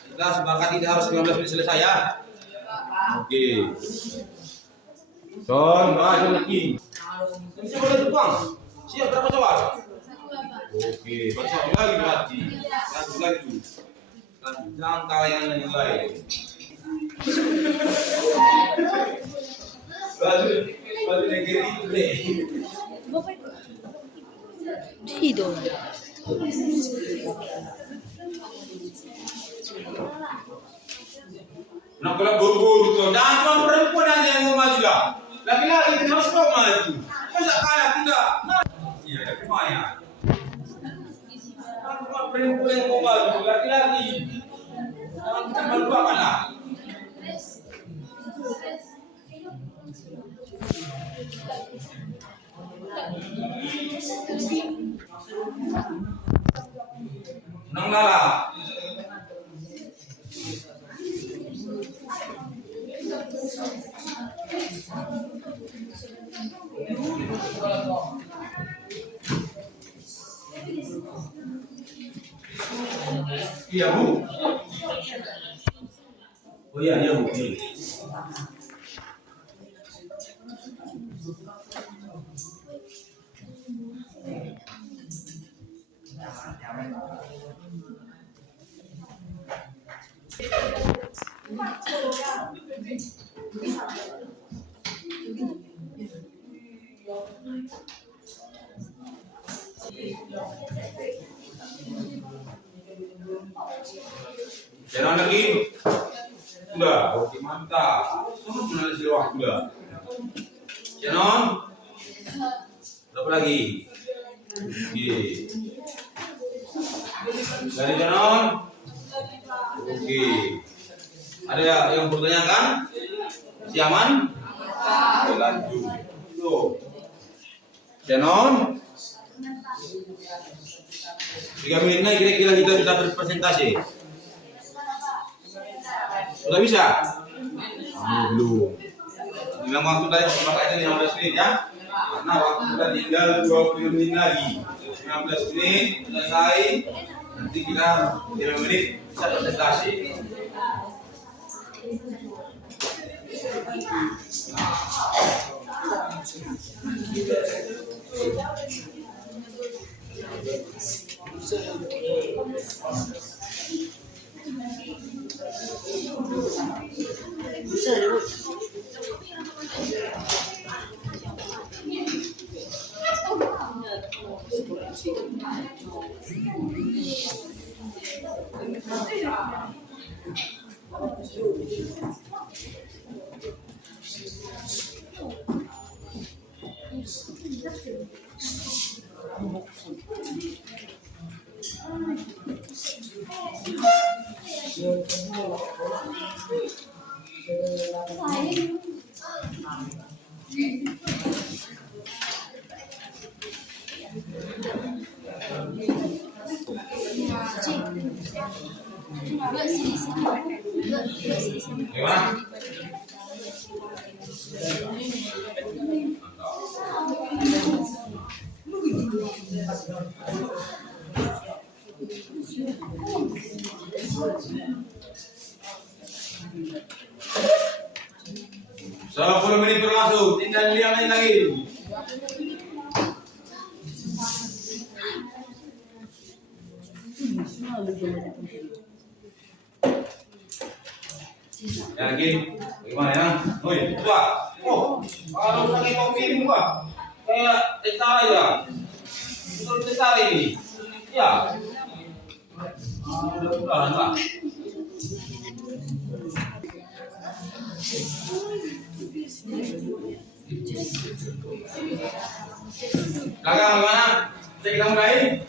Kita sepakat tidak harus 15 menit selesai ya. Oke. Son, baca lagi. Bisa boleh tuang. Siap berapa soal? Oke, baca lagi berarti. Lanjut. Langkah yang lain. Balik negeri deh. Tidur. Nak kalau buru-buru tuh, jangan cuma perempuan aja yang mau maju dah. Laki-laki kita harus kau maju. Masa kalah tidak? Iya, lumayan. Cuma perempuan yang mau maju, laki-laki. Jangan kita malu-malukan lah. Nang lala. Iya Bu. Oh iya Bu. Jalan lagi. Udah, oke mantap. Semua benar di waktu udah. Jalan. Berapa lagi? Oke. Dari jalan. Oke. Ada yang bertanya kan? Siaman? Lanjut. Tuh. Jalan. 3 menit lagi kira-kira kita bisa berpresentasi. Sudah bisa? Belum. Memang waktu tadi makanya 15 menit ya. Karena waktu kita tinggal 20 menit lagi. 15 menit selesai. Nanti kita 5 menit bisa presentasi. Gimana? Selama 10 menit berlangsung, tinggal 5 menit lagi. Ya lagi, bagaimana ya? Woi, coba. Oh, kalau lagi mau minum gua, kayak tentara ya. Betul tentara ini. Ya. Mudah-mudahan lah. Kakak mana? Kita mulai.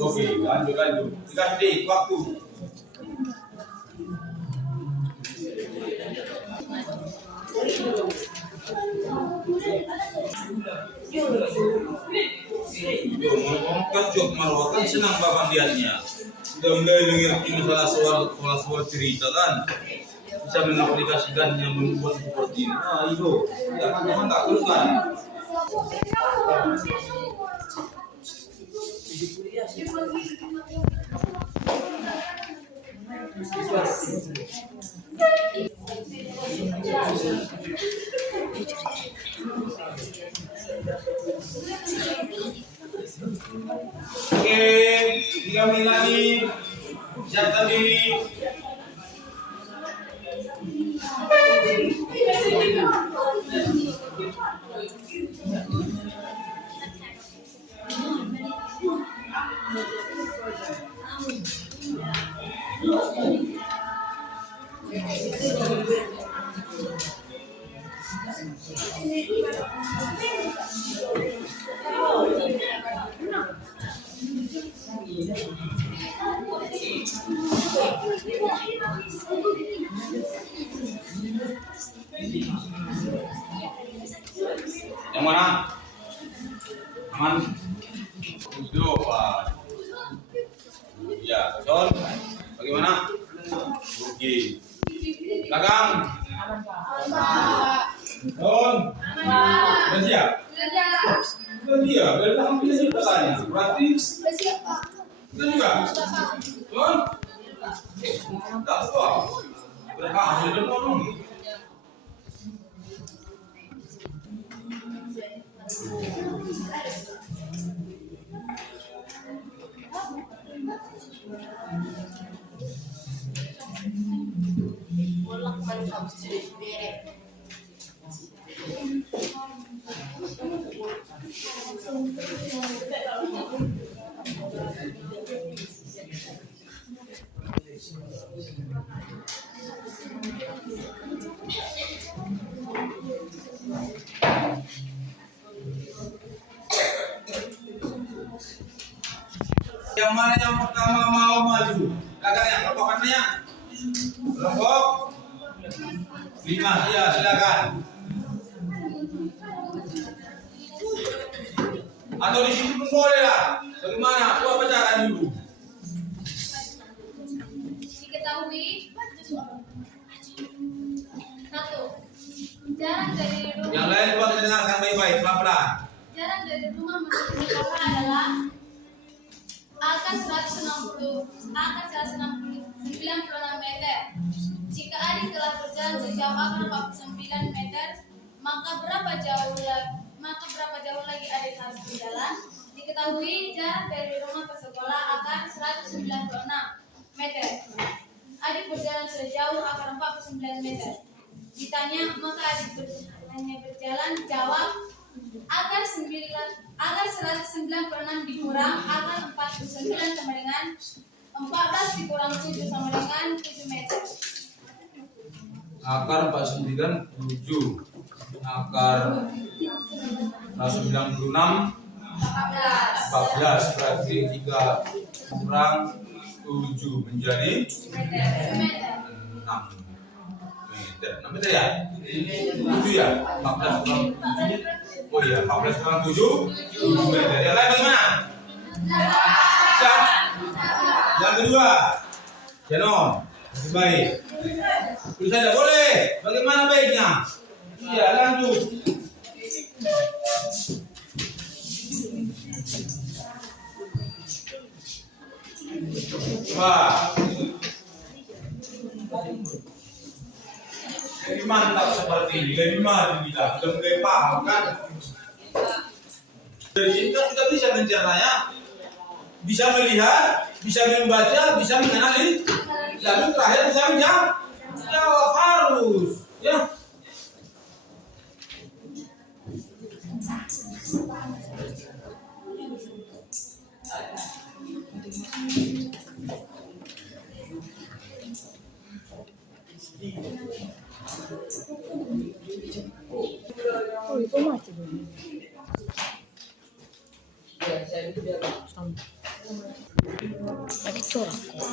Oke, lanjut. Dikasih waktu. Kacuk malu kan senang bapak lihatnya. Sudah mulai mengerti masalah soal cerita kan. Bisa mengaplikasikannya membuat seperti ini. Nah itu, ya mantap teruskan. Oke, 3 menit lagi. Siapkan diri. Yang mana? Aman. Itu, ya, Son. Bagaimana? Oke. Belakang. Son. Sudah siap? Sudah siap. Dari belakang bisa bertanya. Berarti sudah juga. Son. Tak soal. Berhasil dong. mau maju. Silakan kelompokannya. Kelompok 5, ya silakan. Atau di situ pun boleh lah. Bagaimana? Coba bacakan dulu. Diketahui 1. Jarak dari rumah. Yang lain coba kita dengarkan baik-baik, pelan-pelan. Jarak dari rumah menuju sekolah adalah akan 169 meter. Jika adik telah berjalan sejauh akan 49 meter, maka berapa jauh lagi adik harus berjalan? Diketahui jarak dari rumah ke sekolah akan 196 meter. Adik berjalan sejauh akan 49 meter. Ditanya, maka adik hanya berjalan, jawab akan 196 dikurang akan 49 sama dengan 14 dikurang 7 sama dengan 7 meter. Akar 49 7. Akar 196 14. Berarti 3 kurang 7 menjadi 6 meter. 6 meter ya? 7 ya? 14 kurang 7. Oh iya, 14 kurang 7 meter. Yang lain bagaimana? Yang kedua, Janon, lebih baik. Tulis saja boleh. Bagaimana baiknya? Iya, lanjut. Wah, lebih mantap seperti ini. Lebih maju kita, sudah mulai paham kan? Dari sini kan kita bisa mencernanya, bisa melihat, bisa membaca, bisa mengenali, lalu terakhir bisa menjawab harus, ya. Oh, itu mati dulu. Lagi corak kok.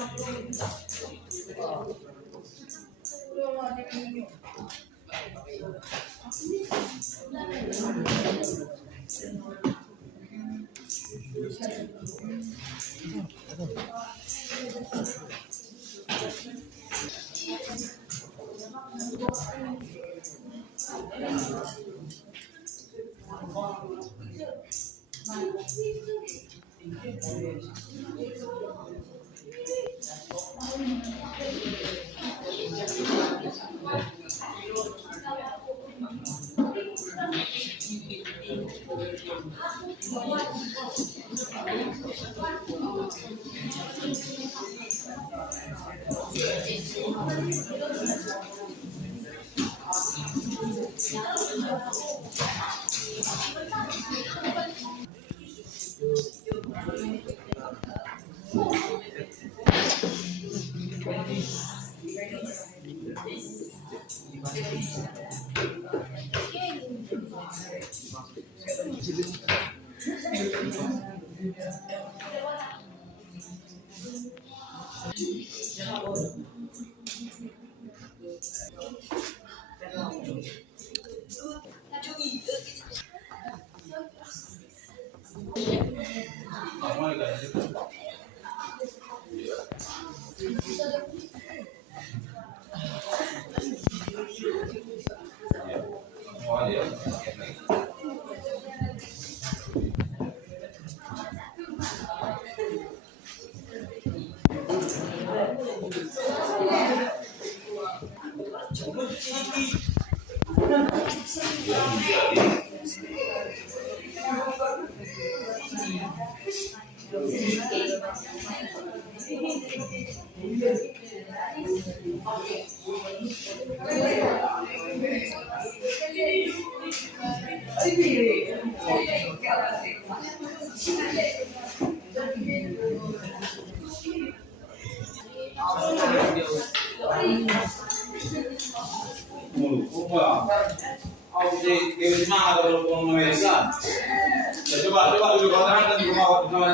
Coba dulu kau terangkan di rumah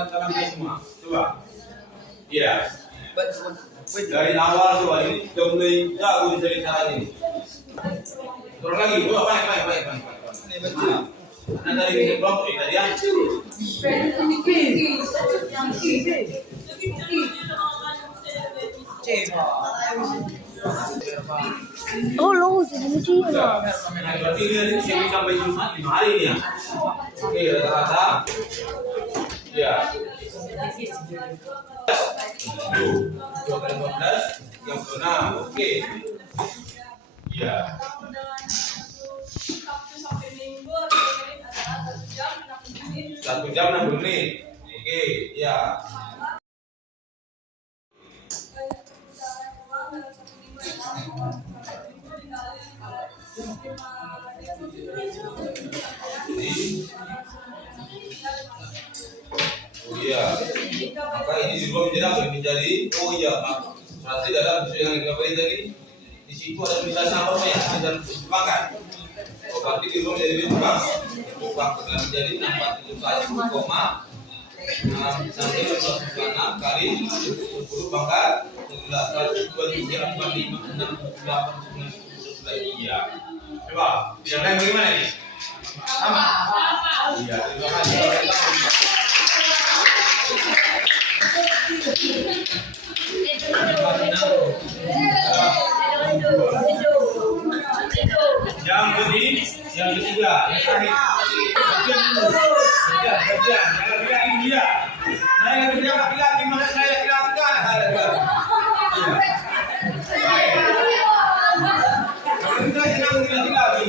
teman-teman semua. Coba. Iya. Dari awal coba ini sudah mulai jago di cerita ini. Turun lagi, baik. Nah dari ini kelompok ini tadi yang Oh, lo sudah mesti ya. berarti ini sih sampai Jumat 5 hari ini ya. Oke, rata-rata ya. 2 kali 15 yang benar. Oke. Iya. Satu jam 60 menit. Oke, ya. Oh iya, maka ini juga menjadi oh iya, berarti dalam yang kita beri tadi di situ ada tulisan apa ya, dan sepakat. Oh berarti di rumah jadi tukang telah menjadi 471,6 sampai 26 kali 10 pangkat 11 23 45 6 8 9 iya. Coba yang lain bagaimana ini? Sama. Iya, terima kasih. Yang ketiga, yang terakhir. Bagian. Yang ketiga ini dia. Saya laki-laki, masa saya laki-laki. Kita senang laki-laki.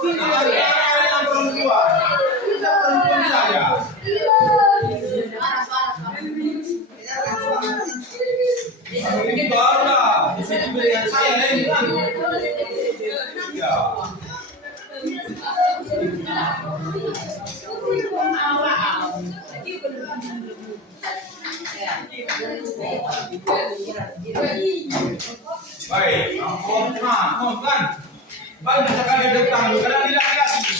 Yang perempuan. Kita perempuan saja. Ini baru lah, bisa diberikan saya lain kan? Ya. Baik, mohon kan? Banyak sekali datang, karena tidak laki-laki.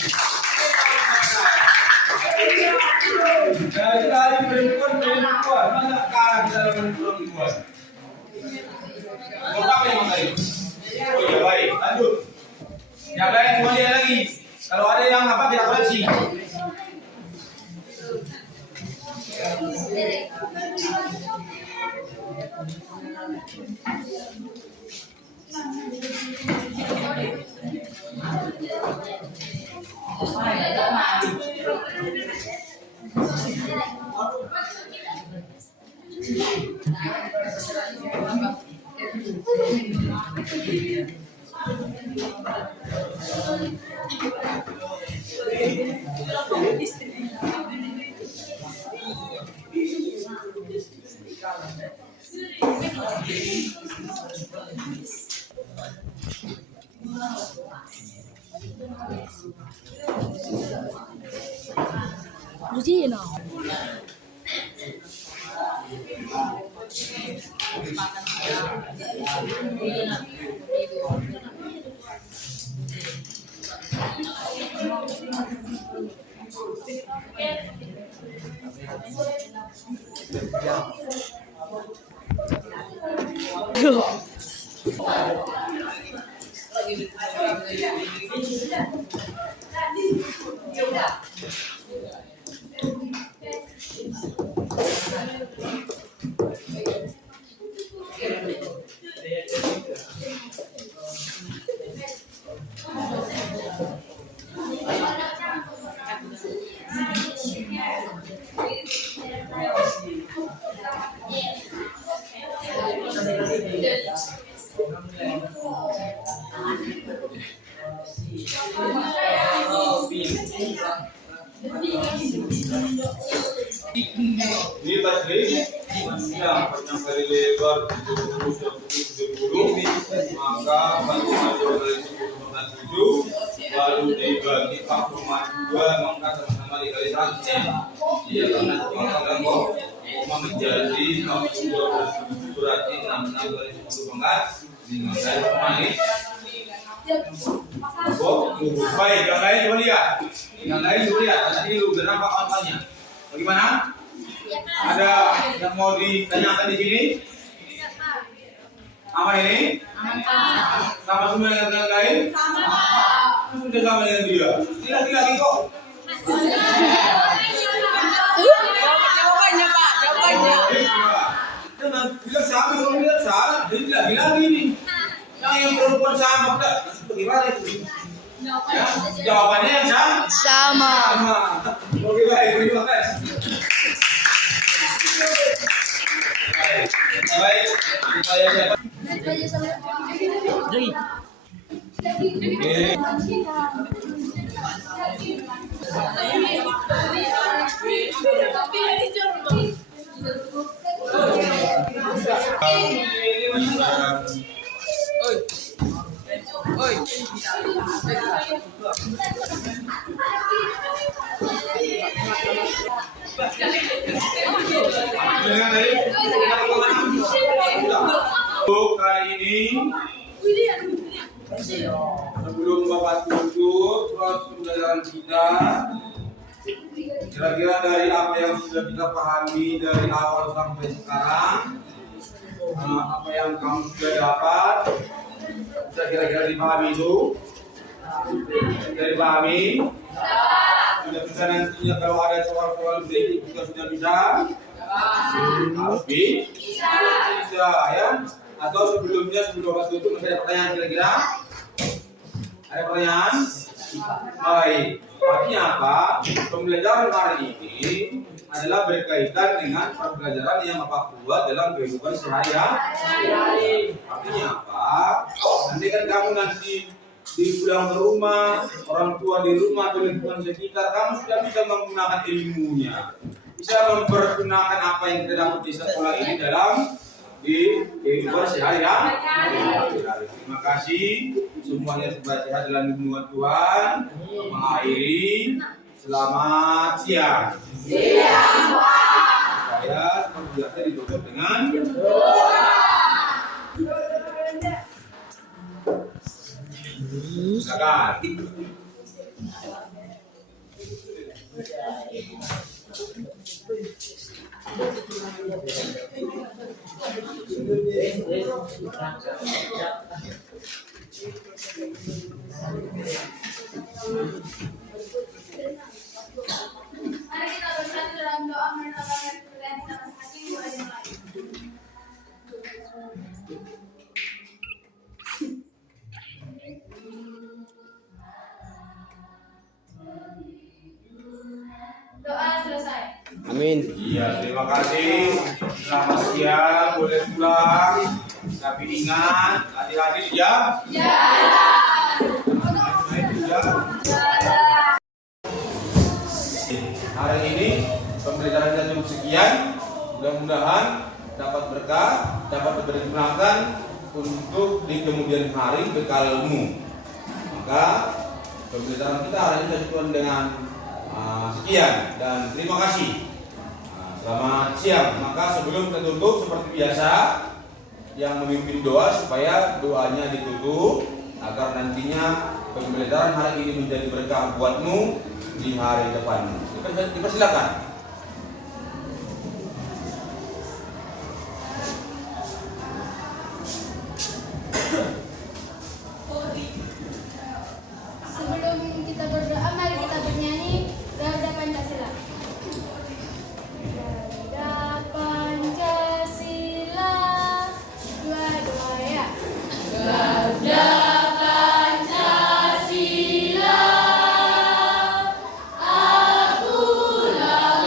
Dari perempuan, mana kalah dalam perempuan? Apa yang tadi? Oh ya baik, lanjut. Yang lain kemudian lagi. Kalau ada yang apa tidak koreksi. Jadi no. Ini tadi yang panjang kali lebar 70 maka panjang dari 7 baru dibagi 4,2 maka sama-sama dikali 100 ya. Iya karena kok menjadi 12 berarti 66 kali 10 pangkat 15 naik. Oh, baik, yang lain coba lihat. Tadi lu berapa kawannya? Bagaimana? Ya kan? Ada yang mau ditanyakan di sini? Apa ini? Sama semua dengan yang lain? Sudah sama dengan dia. Ini laki-laki kok. Jawabannya Pak, jawabannya. Jangan bilang sama, kalau bilang salah, jadi lagi-lagi nih. Yang perempuan sama, udah. Bagaimana itu? Ya, jawabannya yang sama. Oke, baik, terima kasih. Baik, saya lihat. Untuk kali ini sebelum Bapak tutup proses pembelajaran kita, kira-kira dari apa yang sudah kita pahami dari awal sampai sekarang, apa yang kamu sudah dapat, bisa kira-kira dipahami itu? Sudah dipahami? Sudah bisa nantinya kalau ada soal-soal berikut juga sudah bisa? Harus bisa ya? Atau sebelumnya sebelum Bapak tutup masih ada pertanyaan kira-kira? Ada pertanyaan? Baik. Artinya apa? Pembelajaran hari ini adalah berkaitan dengan pembelajaran yang Bapak buat dalam kehidupan sehari-hari. Artinya apa? Nanti kan kamu nanti di pulang ke rumah, orang tua di rumah atau lingkungan sekitar, kamu sudah bisa menggunakan ilmunya, bisa mempergunakan apa yang kita dapat di sekolah ini dalam di kehidupan sehari-hari. Terima kasih semuanya, supaya sehat dalam lindungan Tuhan. Mengakhiri, selamat siang. Saya seperti biasa ditutup dengan silakan. Mari kita bersatu dalam doa menerangkan kemuliaan Sang Hakim mulai mulai. Doa selesai. Amin. Iya, terima kasih. Selamat siang, boleh pulang. Tapi ingat, adik-adik ya. Hari ini pembelajaran kita cukup sekian. Mudah-mudahan dapat berkah, dapat dibergunakan untuk di kemudian hari bekalmu. Maka pembelajaran kita hari ini sudah cukup dengan sekian dan terima kasih. Selamat siang. Maka sebelum kita tutup seperti biasa, yang memimpin doa supaya doanya ditutup agar nantinya pembelajaran hari ini menjadi berkah buatmu di hari depan. Dipersilakan. Sebelum kita berdoa, mari kita bernyanyi Garda Pancasila. Garda Pancasila, dua-dua ya. Garda Pancasila, akulah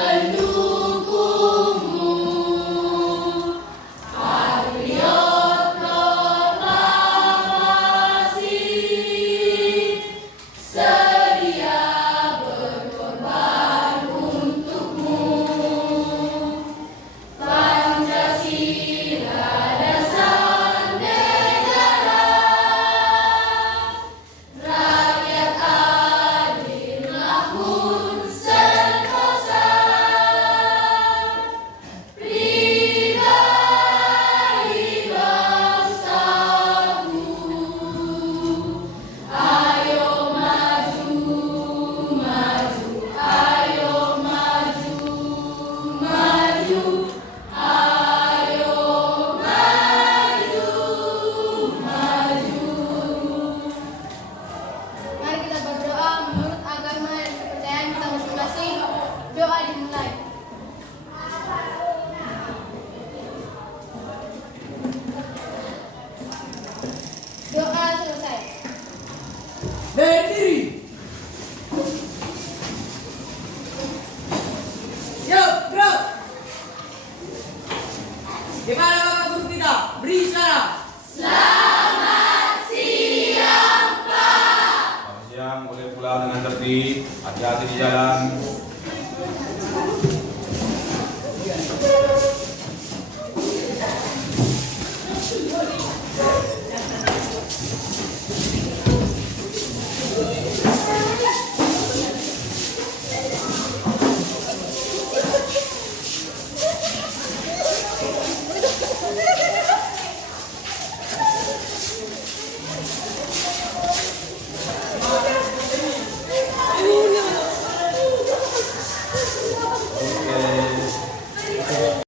Gimana